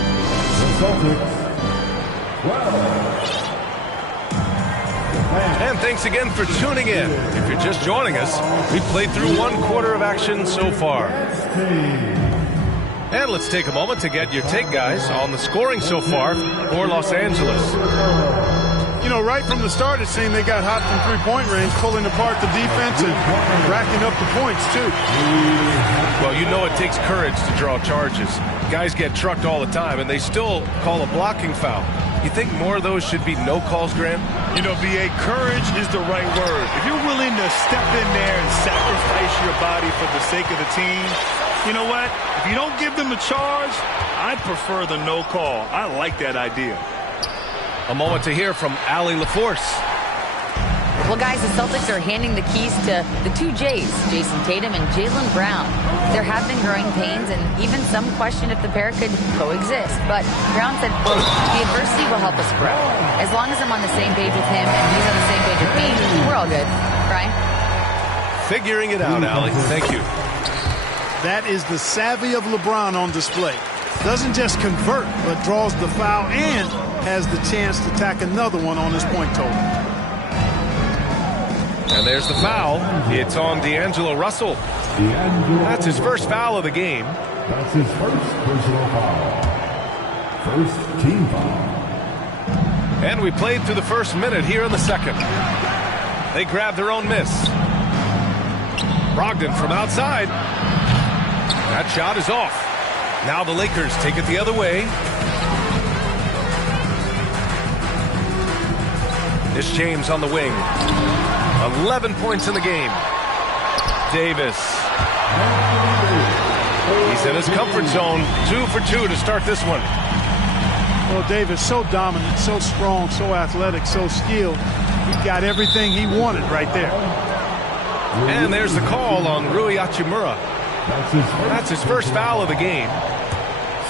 Celtics. 12. And thanks again for tuning in. If you're just joining us, we've played through 1 quarter of action so far. And let's take a moment to get your take, guys, on the scoring so far for Los Angeles. You know, right from the start, it seemed they got hot from three-point range, pulling apart the defense and racking up the points, too. Well, you know it takes courage to draw charges. Guys get trucked all the time, and they still call a blocking foul. You think more of those should be no calls, Grant? You know, B.A., courage is the right word. If you're willing to step in there and sacrifice your body for the sake of the team, you know what? If you don't give them a charge, I'd prefer the no call. I like that idea. A moment to hear from Allie LaForce. Well, guys, the Celtics are handing the keys to the two J's, Jason Tatum and Jaylen Brown. There have been growing pains, and even some question if the pair could coexist. But Brown said, quote, the adversity will help us grow. As long as I'm on the same page with him and he's on the same page with me, we're all good. Brian? Figuring it out, Allie. Thank you. That is the savvy of LeBron on display. Doesn't just convert, but draws the foul and has the chance to tack another one on his point total. And there's the foul. It's on D'Angelo Russell. That's his first foul of the game. That's his first personal foul. First team foul. And we played through the first minute here in the second. They grabbed their own miss. Brogdon from outside. That shot is off. Now the Lakers take it the other way. It's James on the wing. 11 points in the game. Davis. He's in his comfort zone. 2 for 2 to start this one. Well, Davis, so dominant, so strong, so athletic, so skilled. He got everything he wanted right there. And there's the call on Rui Hachimura. That's his first foul of the game.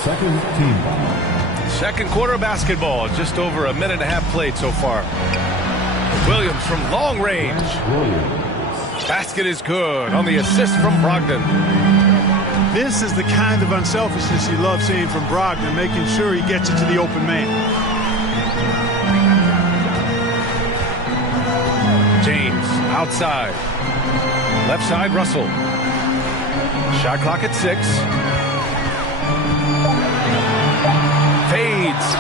Second team foul. Second quarter of basketball. Just over a minute and a half played so far. Williams from long range. Basket is good on the assist from Brogdon. This is the kind of unselfishness you love seeing from Brogdon, making sure he gets it to the open man. James outside. Left side, Russell. Shot clock at 6. Fades.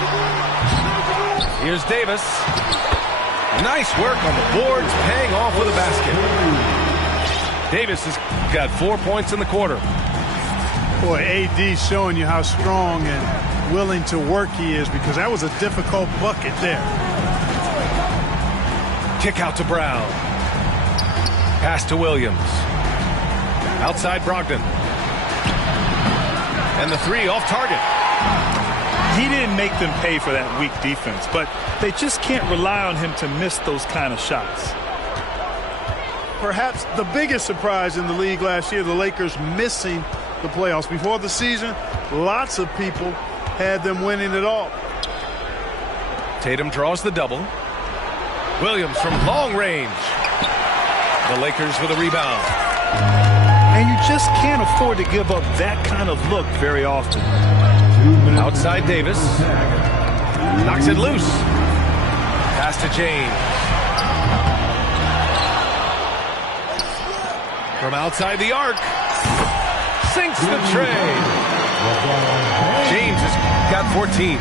Here's Davis. Nice work on the boards, paying off with a basket. Davis has got 4 points in the quarter. Boy, AD showing you how strong and willing to work he is, because that was a difficult bucket there. Kick out to Brown. Pass to Williams. Outside Brogdon. And the 3 off target. He didn't make them pay for that weak defense, but they just can't rely on him to miss those kind of shots. Perhaps the biggest surprise in the league last year, the Lakers missing the playoffs. Before the season, lots of people had them winning it all. Tatum draws the double. Williams from long range. The Lakers with a rebound. And you just can't afford to give up that kind of look very often. Outside Davis. Knocks it loose. Pass to James. From outside the arc. Sinks the tray. James has got 14.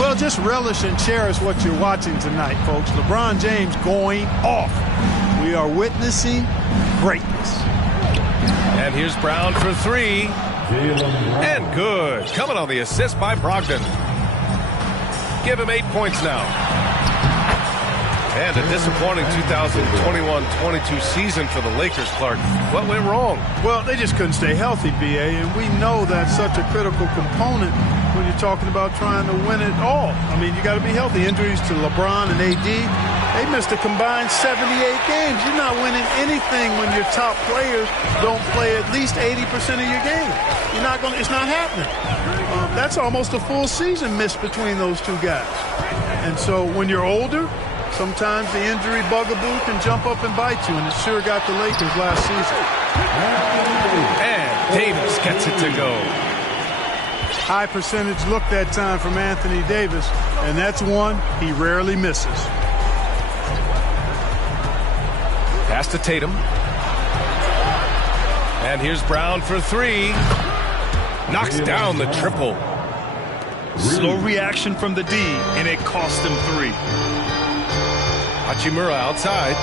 Well, just relish and cherish what you're watching tonight, folks. LeBron James going off. We are witnessing greatness. And here's Brown for 3. And good. Coming on the assist by Brogdon. Give him 8 points now. And a disappointing 2021-22 season for the Lakers, Clark. What went wrong? Well, they just couldn't stay healthy, B.A., and we know that's such a critical component when you're talking about trying to win it all. I mean, you got to be healthy. Injuries to LeBron and AD, they missed a combined 78 games. You're not winning anything when your top players don't play at least 80% of your game. You're not going. It's not happening. That's almost a full season missed between those two guys. And so when you're older, sometimes the injury bugaboo can jump up and bite you, and it sure got the Lakers last season. And Davis gets it to go. High percentage look that time from Anthony Davis, and that's one he rarely misses. Pass to Tatum. And here's Brown for 3. Knocks down the triple. Slow reaction from the D, and it cost him 3. Hachimura outside.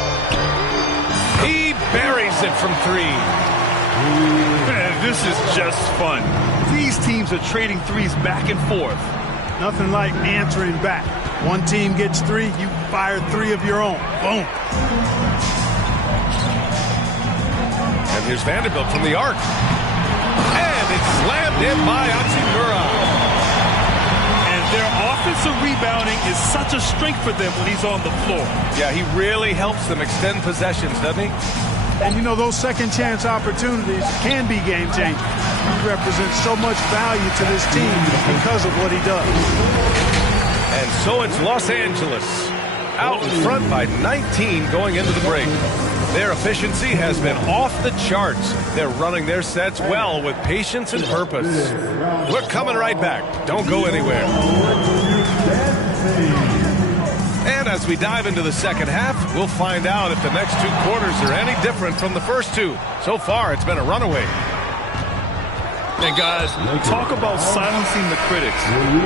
He buries it from 3. Man, this is just fun. These teams are trading threes back and forth. Nothing like answering back. One team gets 3, you fire 3 of your own. Boom. And here's Vanderbilt from the arc. And it's slammed in by Hachimura. And Their offensive rebounding is such a strength for them when he's on the floor. Yeah, he really helps them extend possessions, doesn't he? And, you know, those second chance opportunities can be game changers. He represents so much value to this team because of what he does. And so it's Los Angeles out in front by 19 going into the break. Their efficiency has been off the charts. They're running their sets well with patience and purpose. We're coming right back. Don't go anywhere. And as we dive into the second half, we'll find out if the next two quarters are any different from the first two. So far, it's been a runaway. And guys, talk about silencing the critics.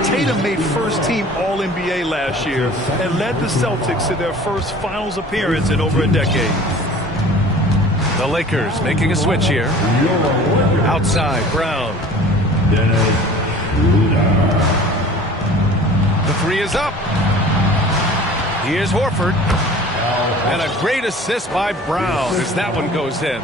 Tatum made first-team All-NBA last year and led the Celtics to their first finals appearance in over a decade. The Lakers making a switch here. Outside, Brown. The three is up. Here's Horford. And a great assist by Brown as that one goes in.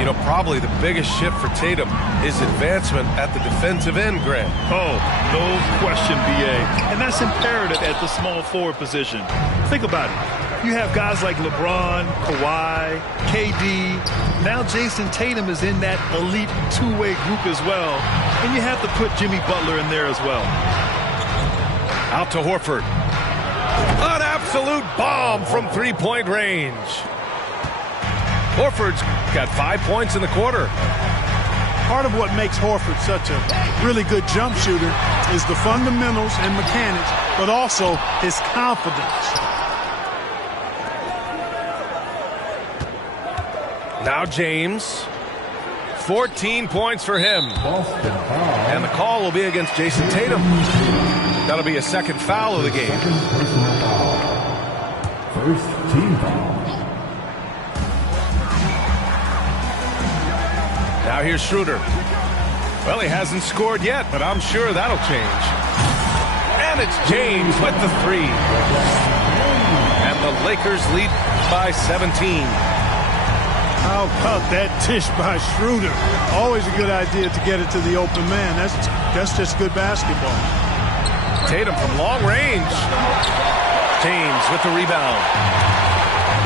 You know, probably the biggest shift for Tatum is advancement at the defensive end, Grant. Oh, no question, B.A. And that's imperative at the small forward position. Think about it. You have guys like LeBron, Kawhi, KD. Now Jason Tatum is in that elite two-way group as well. And you have to put Jimmy Butler in there as well. Out to Horford. An absolute bomb from three-point range. Horford's got 5 points in the quarter. Part of what makes Horford such a really good jump shooter is the fundamentals and mechanics, but also his confidence. Now James. 14 points for him. And the call will be against Jason Tatum. That'll be a second foul of the game. First team foul. Now here's Schroeder. Well, he hasn't scored yet, but I'm sure that'll change. And it's James with the three. And the Lakers lead by 17. How about that dish by Schroeder? Always a good idea to get it to the open man. That's just good basketball. Tatum from long range. James with the rebound.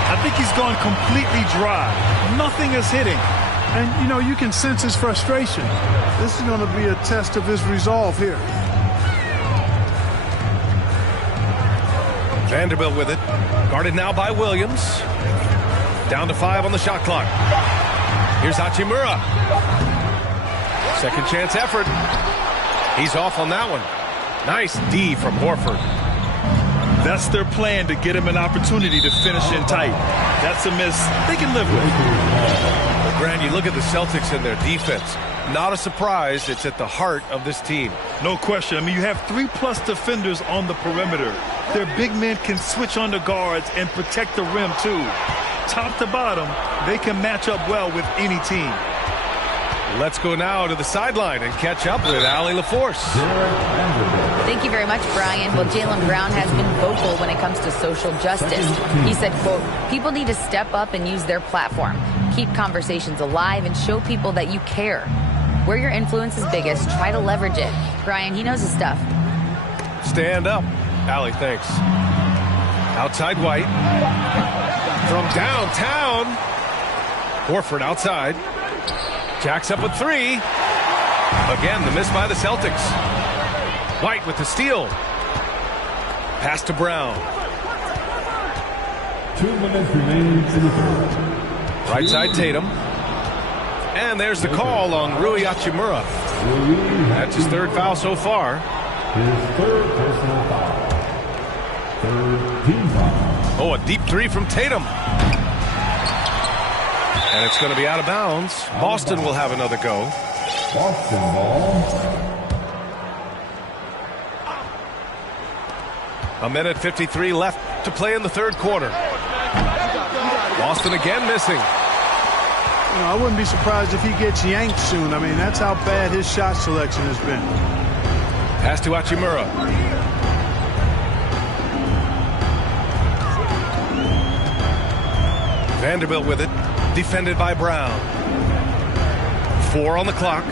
I think he's gone completely dry. Nothing is hitting. And, you know, you can sense his frustration. This is going to be a test of his resolve here. Vanderbilt with it. Guarded now by Williams. Down to 5 on the shot clock. Here's Hachimura. Second chance effort. He's off on that one. Nice D from Horford. That's their plan, to get him an opportunity to finish in tight. That's a miss they can live with. Grant, you look at the Celtics and their defense. Not a surprise, it's at the heart of this team. No question. I mean, you have 3+ defenders on the perimeter. Their big men can switch on the guards and protect the rim, too. Top to bottom, they can match up well with any team. Let's go now to the sideline and catch up with Allie LaForce. Thank you very much, Brian. Well, Jaylen Brown has been vocal when it comes to social justice. He said, quote, "People need to step up and use their platform. Keep conversations alive and show people that you care. Where your influence is biggest, try to leverage it." Brian, he knows his stuff. Stand up. Allie, thanks. Outside White. From downtown. Horford outside. Jacks up with 3. Again, the miss by the Celtics. White with the steal. Pass to Brown. 2 minutes remaining in the third. Right side Tatum. And there's the call on Rui Hachimura. That's his third foul so far. His third personal foul. Third team foul. Oh, a deep 3 from Tatum. And it's going to be out of bounds. Boston will have another go. Boston ball. A minute 53 left to play in the third quarter. Boston again missing. You know, I wouldn't be surprised if he gets yanked soon. I mean, that's how bad his shot selection has been. Pass to Hachimura. Vanderbilt with it. Defended by Brown. 4 on the clock.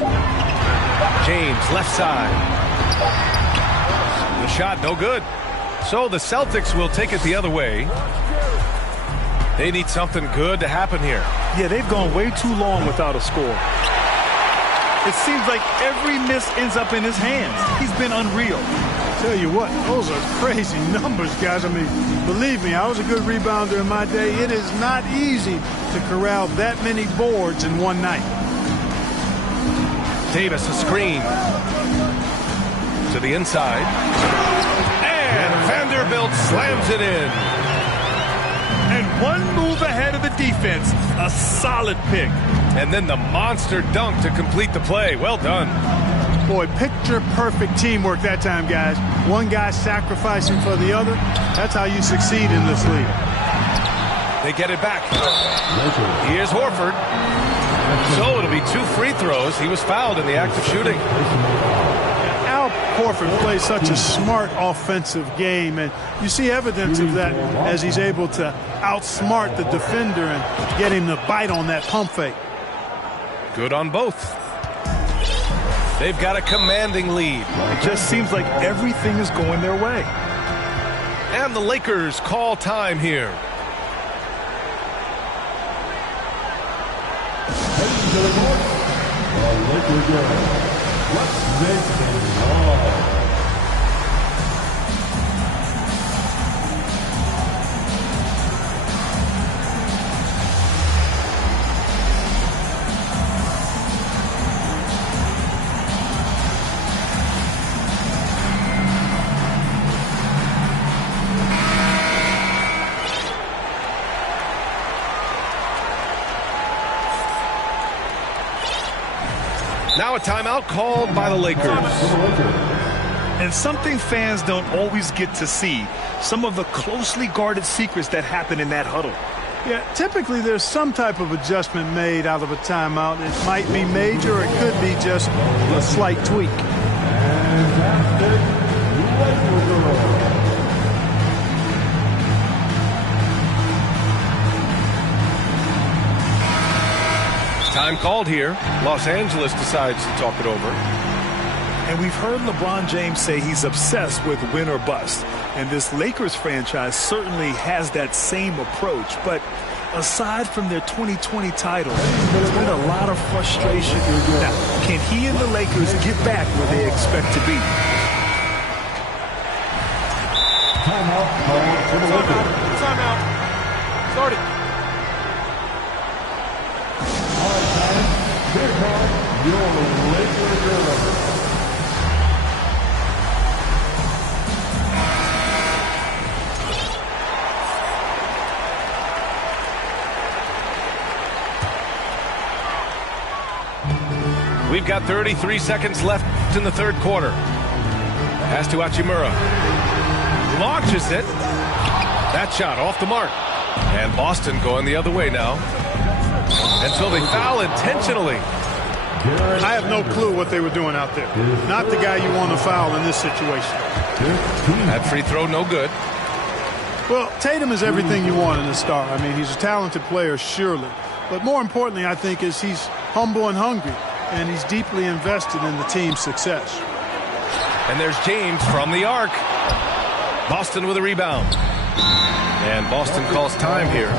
James left side. The shot, no good. So the Celtics will take it the other way. They need something good to happen here. Yeah, they've gone way too long without a score. It seems like every miss ends up in his hands. He's been unreal. Tell you what, those are crazy numbers, guys. I mean, believe me, I was a good rebounder in my day. It is not easy to corral that many boards in one night. Davis, a screen. To the inside. And Vanderbilt slams it in. And one move ahead of the defense. A solid pick. And then the monster dunk to complete the play. Well done. Boy, picture-perfect teamwork that time, guys. One guy sacrificing for the other. That's how you succeed in this league. They get it back. Here's Horford. So it'll be 2 free throws. He was fouled in the act of shooting. Al Horford plays such a smart offensive game, and you see evidence of that as he's able to outsmart the defender and get him to bite on that pump fake. Good on both. They've got a commanding lead. It just seems like everything is going their way. And the Lakers call time here. Heading to the court, the Lakers girls. Let's make some noise. Now a timeout called by the Lakers. And something fans don't always get to see, some of the closely guarded secrets that happen in that huddle. Yeah, typically there's some type of adjustment made out of a timeout. It might be major, or it could be just a slight tweak. Time called here. Los Angeles decides to talk it over. And we've heard LeBron James say he's obsessed with win or bust. And this Lakers franchise certainly has that same approach. But aside from their 2020 title, there's been a lot of frustration. Now, can he and the Lakers get back where they expect to be? Timeout called for the Lakers. Timeout. Start it. Here comes your Lakers girls. We've got 33 seconds left in the third quarter. Pass to Hachimura. Launches it. That shot off the mark. And Boston going the other way now. Until they foul intentionally. I have no clue what they were doing out there. Not the guy you want to foul in this situation. That free throw, no good. Well, Tatum is everything you want in a star. I mean, he's a talented player, surely. But more importantly, I think, is he's humble and hungry. And he's deeply invested in the team's success. And there's James from the arc. Boston with a rebound. And Boston calls time here.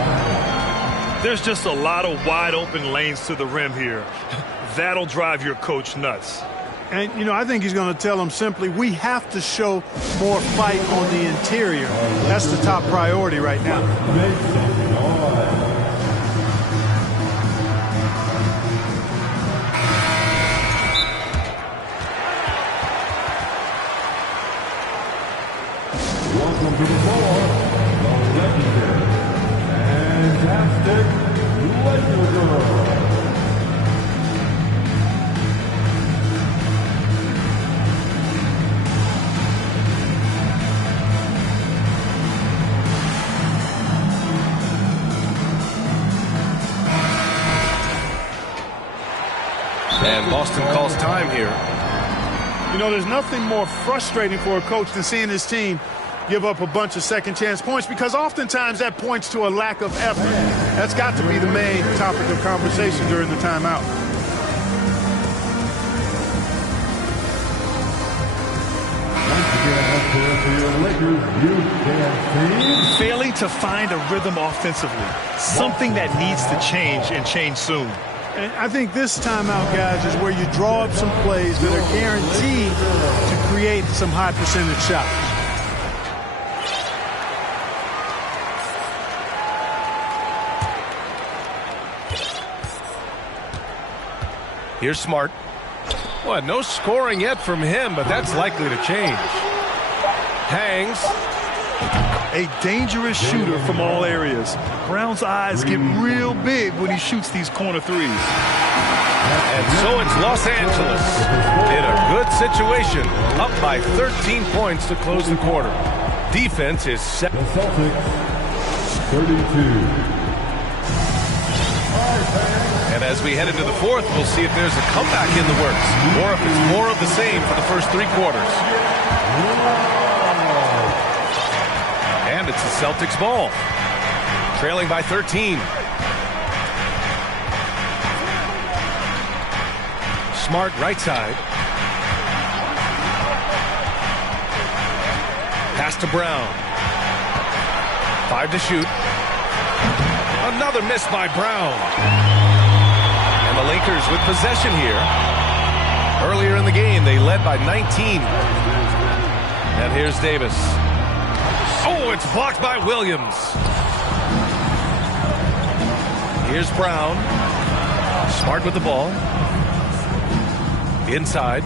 There's just a lot of wide open lanes to the rim here. That'll drive your coach nuts. And, you know, I think he's going to tell them simply, we have to show more fight on the interior. That's the top priority right now. Welcome to the floor, the legendary, fantastic Lakers girls. And Boston calls time here. You know, there's nothing more frustrating for a coach than seeing his team give up a bunch of second chance points, because oftentimes that points to a lack of effort. That's got to be the main topic of conversation during the timeout. Failing to find a rhythm offensively, something that needs to change and change soon. And I think this timeout, guys, is where you draw up some plays that are guaranteed to create some high percentage shots. Here's Smart. Well, no scoring yet from him, but that's likely to change. Hangs. A dangerous shooter from all areas. Brown's eyes get real big when he shoots these corner threes. And so it's Los Angeles in a good situation, up by 13 points to close the quarter. Defense is set. The Celtics, 32. And as we head into the fourth, we'll see if there's a comeback in the works, or if it's more of the same for the first three quarters. And it's the Celtics ball, trailing by 13. Smart right side. Pass to Brown. 5 to shoot. Another miss by Brown. And the Lakers with possession here. Earlier in the game, they led by 19. And here's Davis. Oh, it's blocked by Williams. Here's Brown. Smart with the ball. Inside.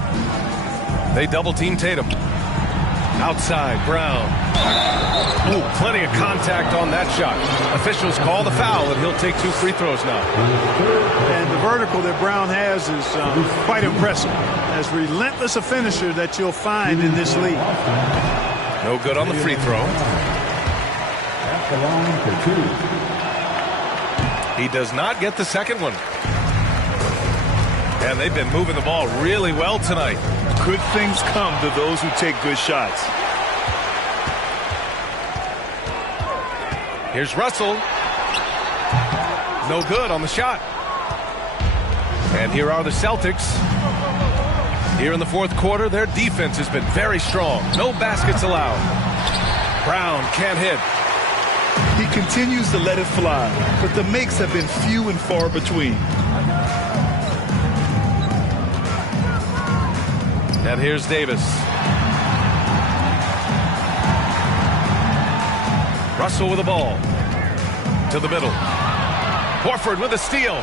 They double-team Tatum. Outside, Brown. Ooh, plenty of contact on that shot. Officials call the foul, and he'll take 2 free throws now. And the vertical that Brown has is quite impressive. As relentless a finisher that you'll find in this league. No good on the free throw. At the line for 2. He does not get the second one. And they've been moving the ball really well tonight. Good things come to those who take good shots. Here's Russell. No good on the shot. And here are the Celtics. Here in the fourth quarter, their defense has been very strong. No baskets allowed. Brown can't hit. He continues to let it fly, but the makes have been few and far between. And here's Davis. Russell with the ball. To the middle. Horford with a steal.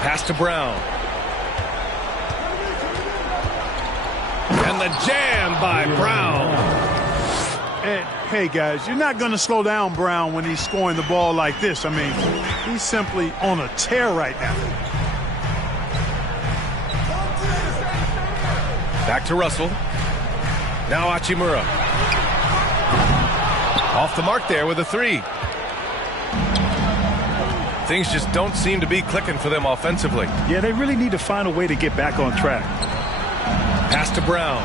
Pass to Brown. And the jam by Brown. And, hey, guys, you're not going to slow down Brown when he's scoring the ball like this. I mean, he's simply on a tear right now. Back to Russell. Now Hachimura. Off the mark there with a 3. Things just don't seem to be clicking for them offensively. Yeah, they really need to find a way to get back on track. Pass to Brown.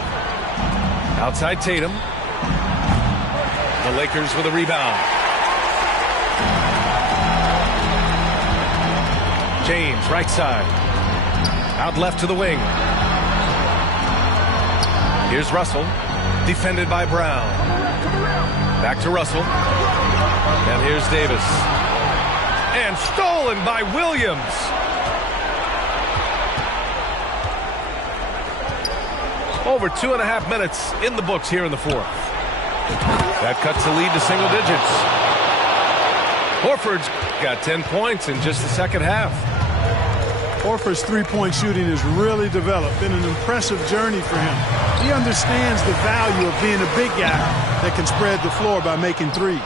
Outside Tatum. The Lakers with a rebound. James, right side. Out left to the wing. Here's Russell, defended by Brown. Back to Russell. And here's Davis. And stolen by Williams. Over 2.5 minutes in the books here in the fourth. That cuts the lead to single digits. Horford's got 10 points in just the second half. Horford's three-point shooting has really developed. Been an impressive journey for him. He understands the value of being a big guy that can spread the floor by making threes.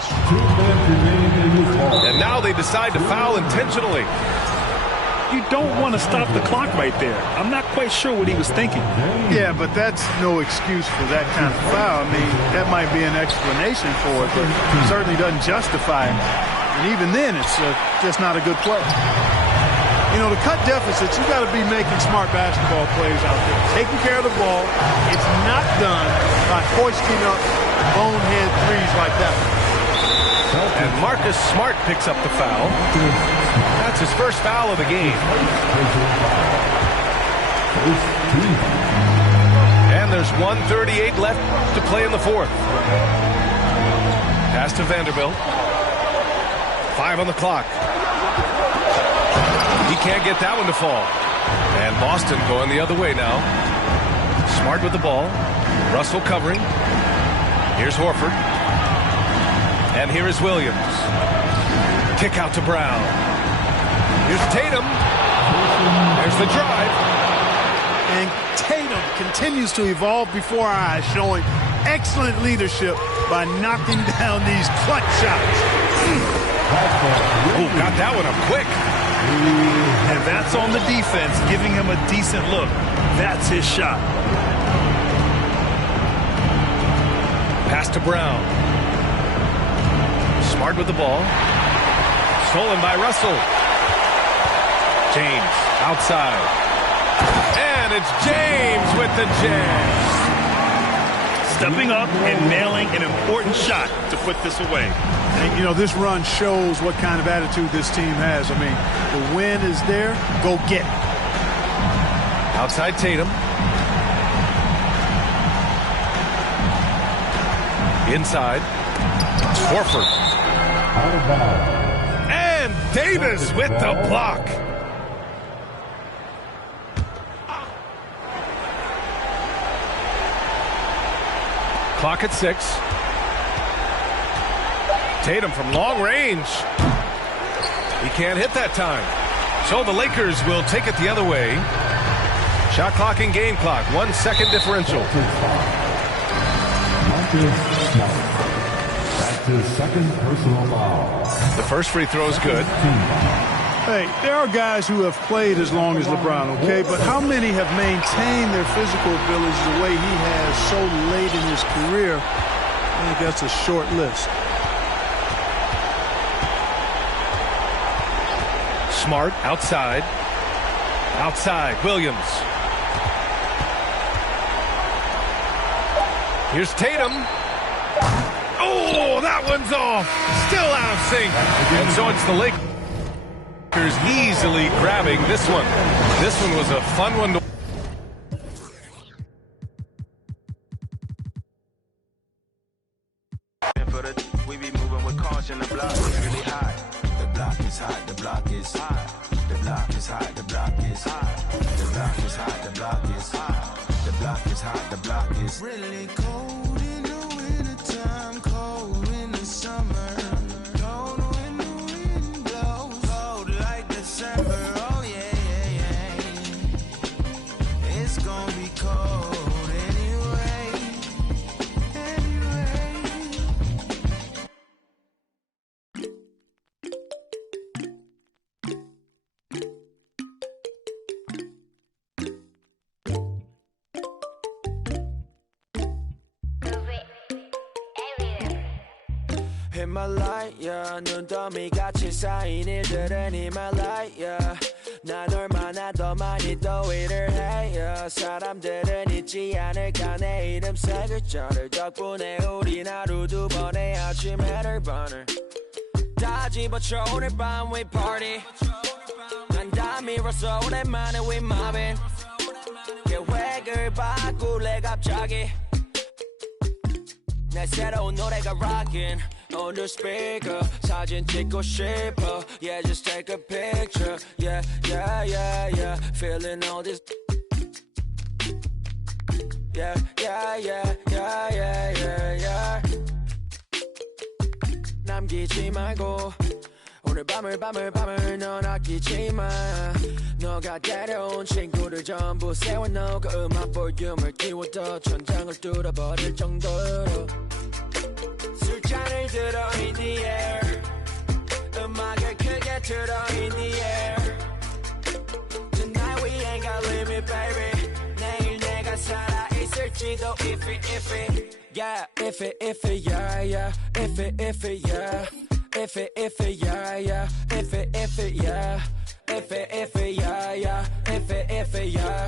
And now they decide to foul intentionally. You don't want to stop the clock right there. I'm not quite sure what he was thinking. Yeah, but that's no excuse for that kind of foul. I mean, that might be an explanation for it, but it certainly doesn't justify it. And even then, it's just not a good play. You know, to cut deficits, you got to be making smart basketball plays out there. Taking care of the ball. It's not done by hoisting up bonehead threes like that. And Marcus Smart picks up the foul. That's his first foul of the game. And there's 1:38 left to play in the fourth. Pass to Vanderbilt. 5 on the clock. He can't get that one to fall. And Boston going the other way now. Smart with the ball. Russell covering. Here's Horford. And here is Williams. Kick out to Brown. Here's Tatum. There's the drive. And Tatum continues to evolve before our eyes, showing excellent leadership by knocking down these clutch shots. Oh, got that one up quick. And that's on the defense, giving him a decent look. That's his shot. Pass to Brown. Smart with the ball. Stolen by Russell. James outside. And it's James with the jam. Stepping up and nailing an important shot to put this away. And, you know, this run shows what kind of attitude this team has. I mean, the win is there. Go get it. Outside Tatum. Inside. Horford. And Davis with the block. Clock at 6. Tatum from long range. He can't hit that time. So the Lakers will take it the other way. Shot clock and game clock. 1 second differential. That's his second personal foul. The first free throw is good. Hey, there are guys who have played as long as LeBron, okay? But how many have maintained their physical abilities the way he has so late in his career? I think that's a short list. Smart outside. Outside, Williams. Here's Tatum. Oh, that one's off. Still out of sync. And so it's the Lakers easily grabbing this one. This one was a fun one to we be moving with caution. The block is really hot. The block is hot. The block is hot. The block is hot. The block is hot. The block is hot. The block is hot. The block is hot. The block is really cold in the wintertime, cold in the summer, cold when the wind blows, cold like December. Oh yeah, yeah, yeah. It's gonna be cold anyway. 히말라야 눈더미 같이 쌓인 일들은 히말라야 난 얼마나 더 많이 더위를 해요 사람들은 잊지 않을까 내 이름 세 글자를 덕분에 우린 하루 두 번의 아침 해를 번을 다 집어쳐 오늘 밤 we party 난 다 밀었어 오랜만에 we mobbing 계획을 바꿀래 갑자기 내 새로운 노래가 rockin' on the speaker 사진 찍고 싶어 yeah just take a picture yeah yeah yeah yeah feeling all this yeah yeah yeah yeah yeah yeah yeah 남기지 말고 오늘 밤을 넌 아끼지 마 너가 데려온 친구들 전부 세워놓고 그 음악 볼륨을 키워도 천장을 뚫어버릴 정도로 술잔을 들어 in the air 음악을 크게 틀어 in the air Tonight we ain't got limit baby 내일 내가 살아있을지도 iffy yeah iffy yeah yeah iffy yeah iffy yeah yeah iffy yeah iffy yeah yeah iffy yeah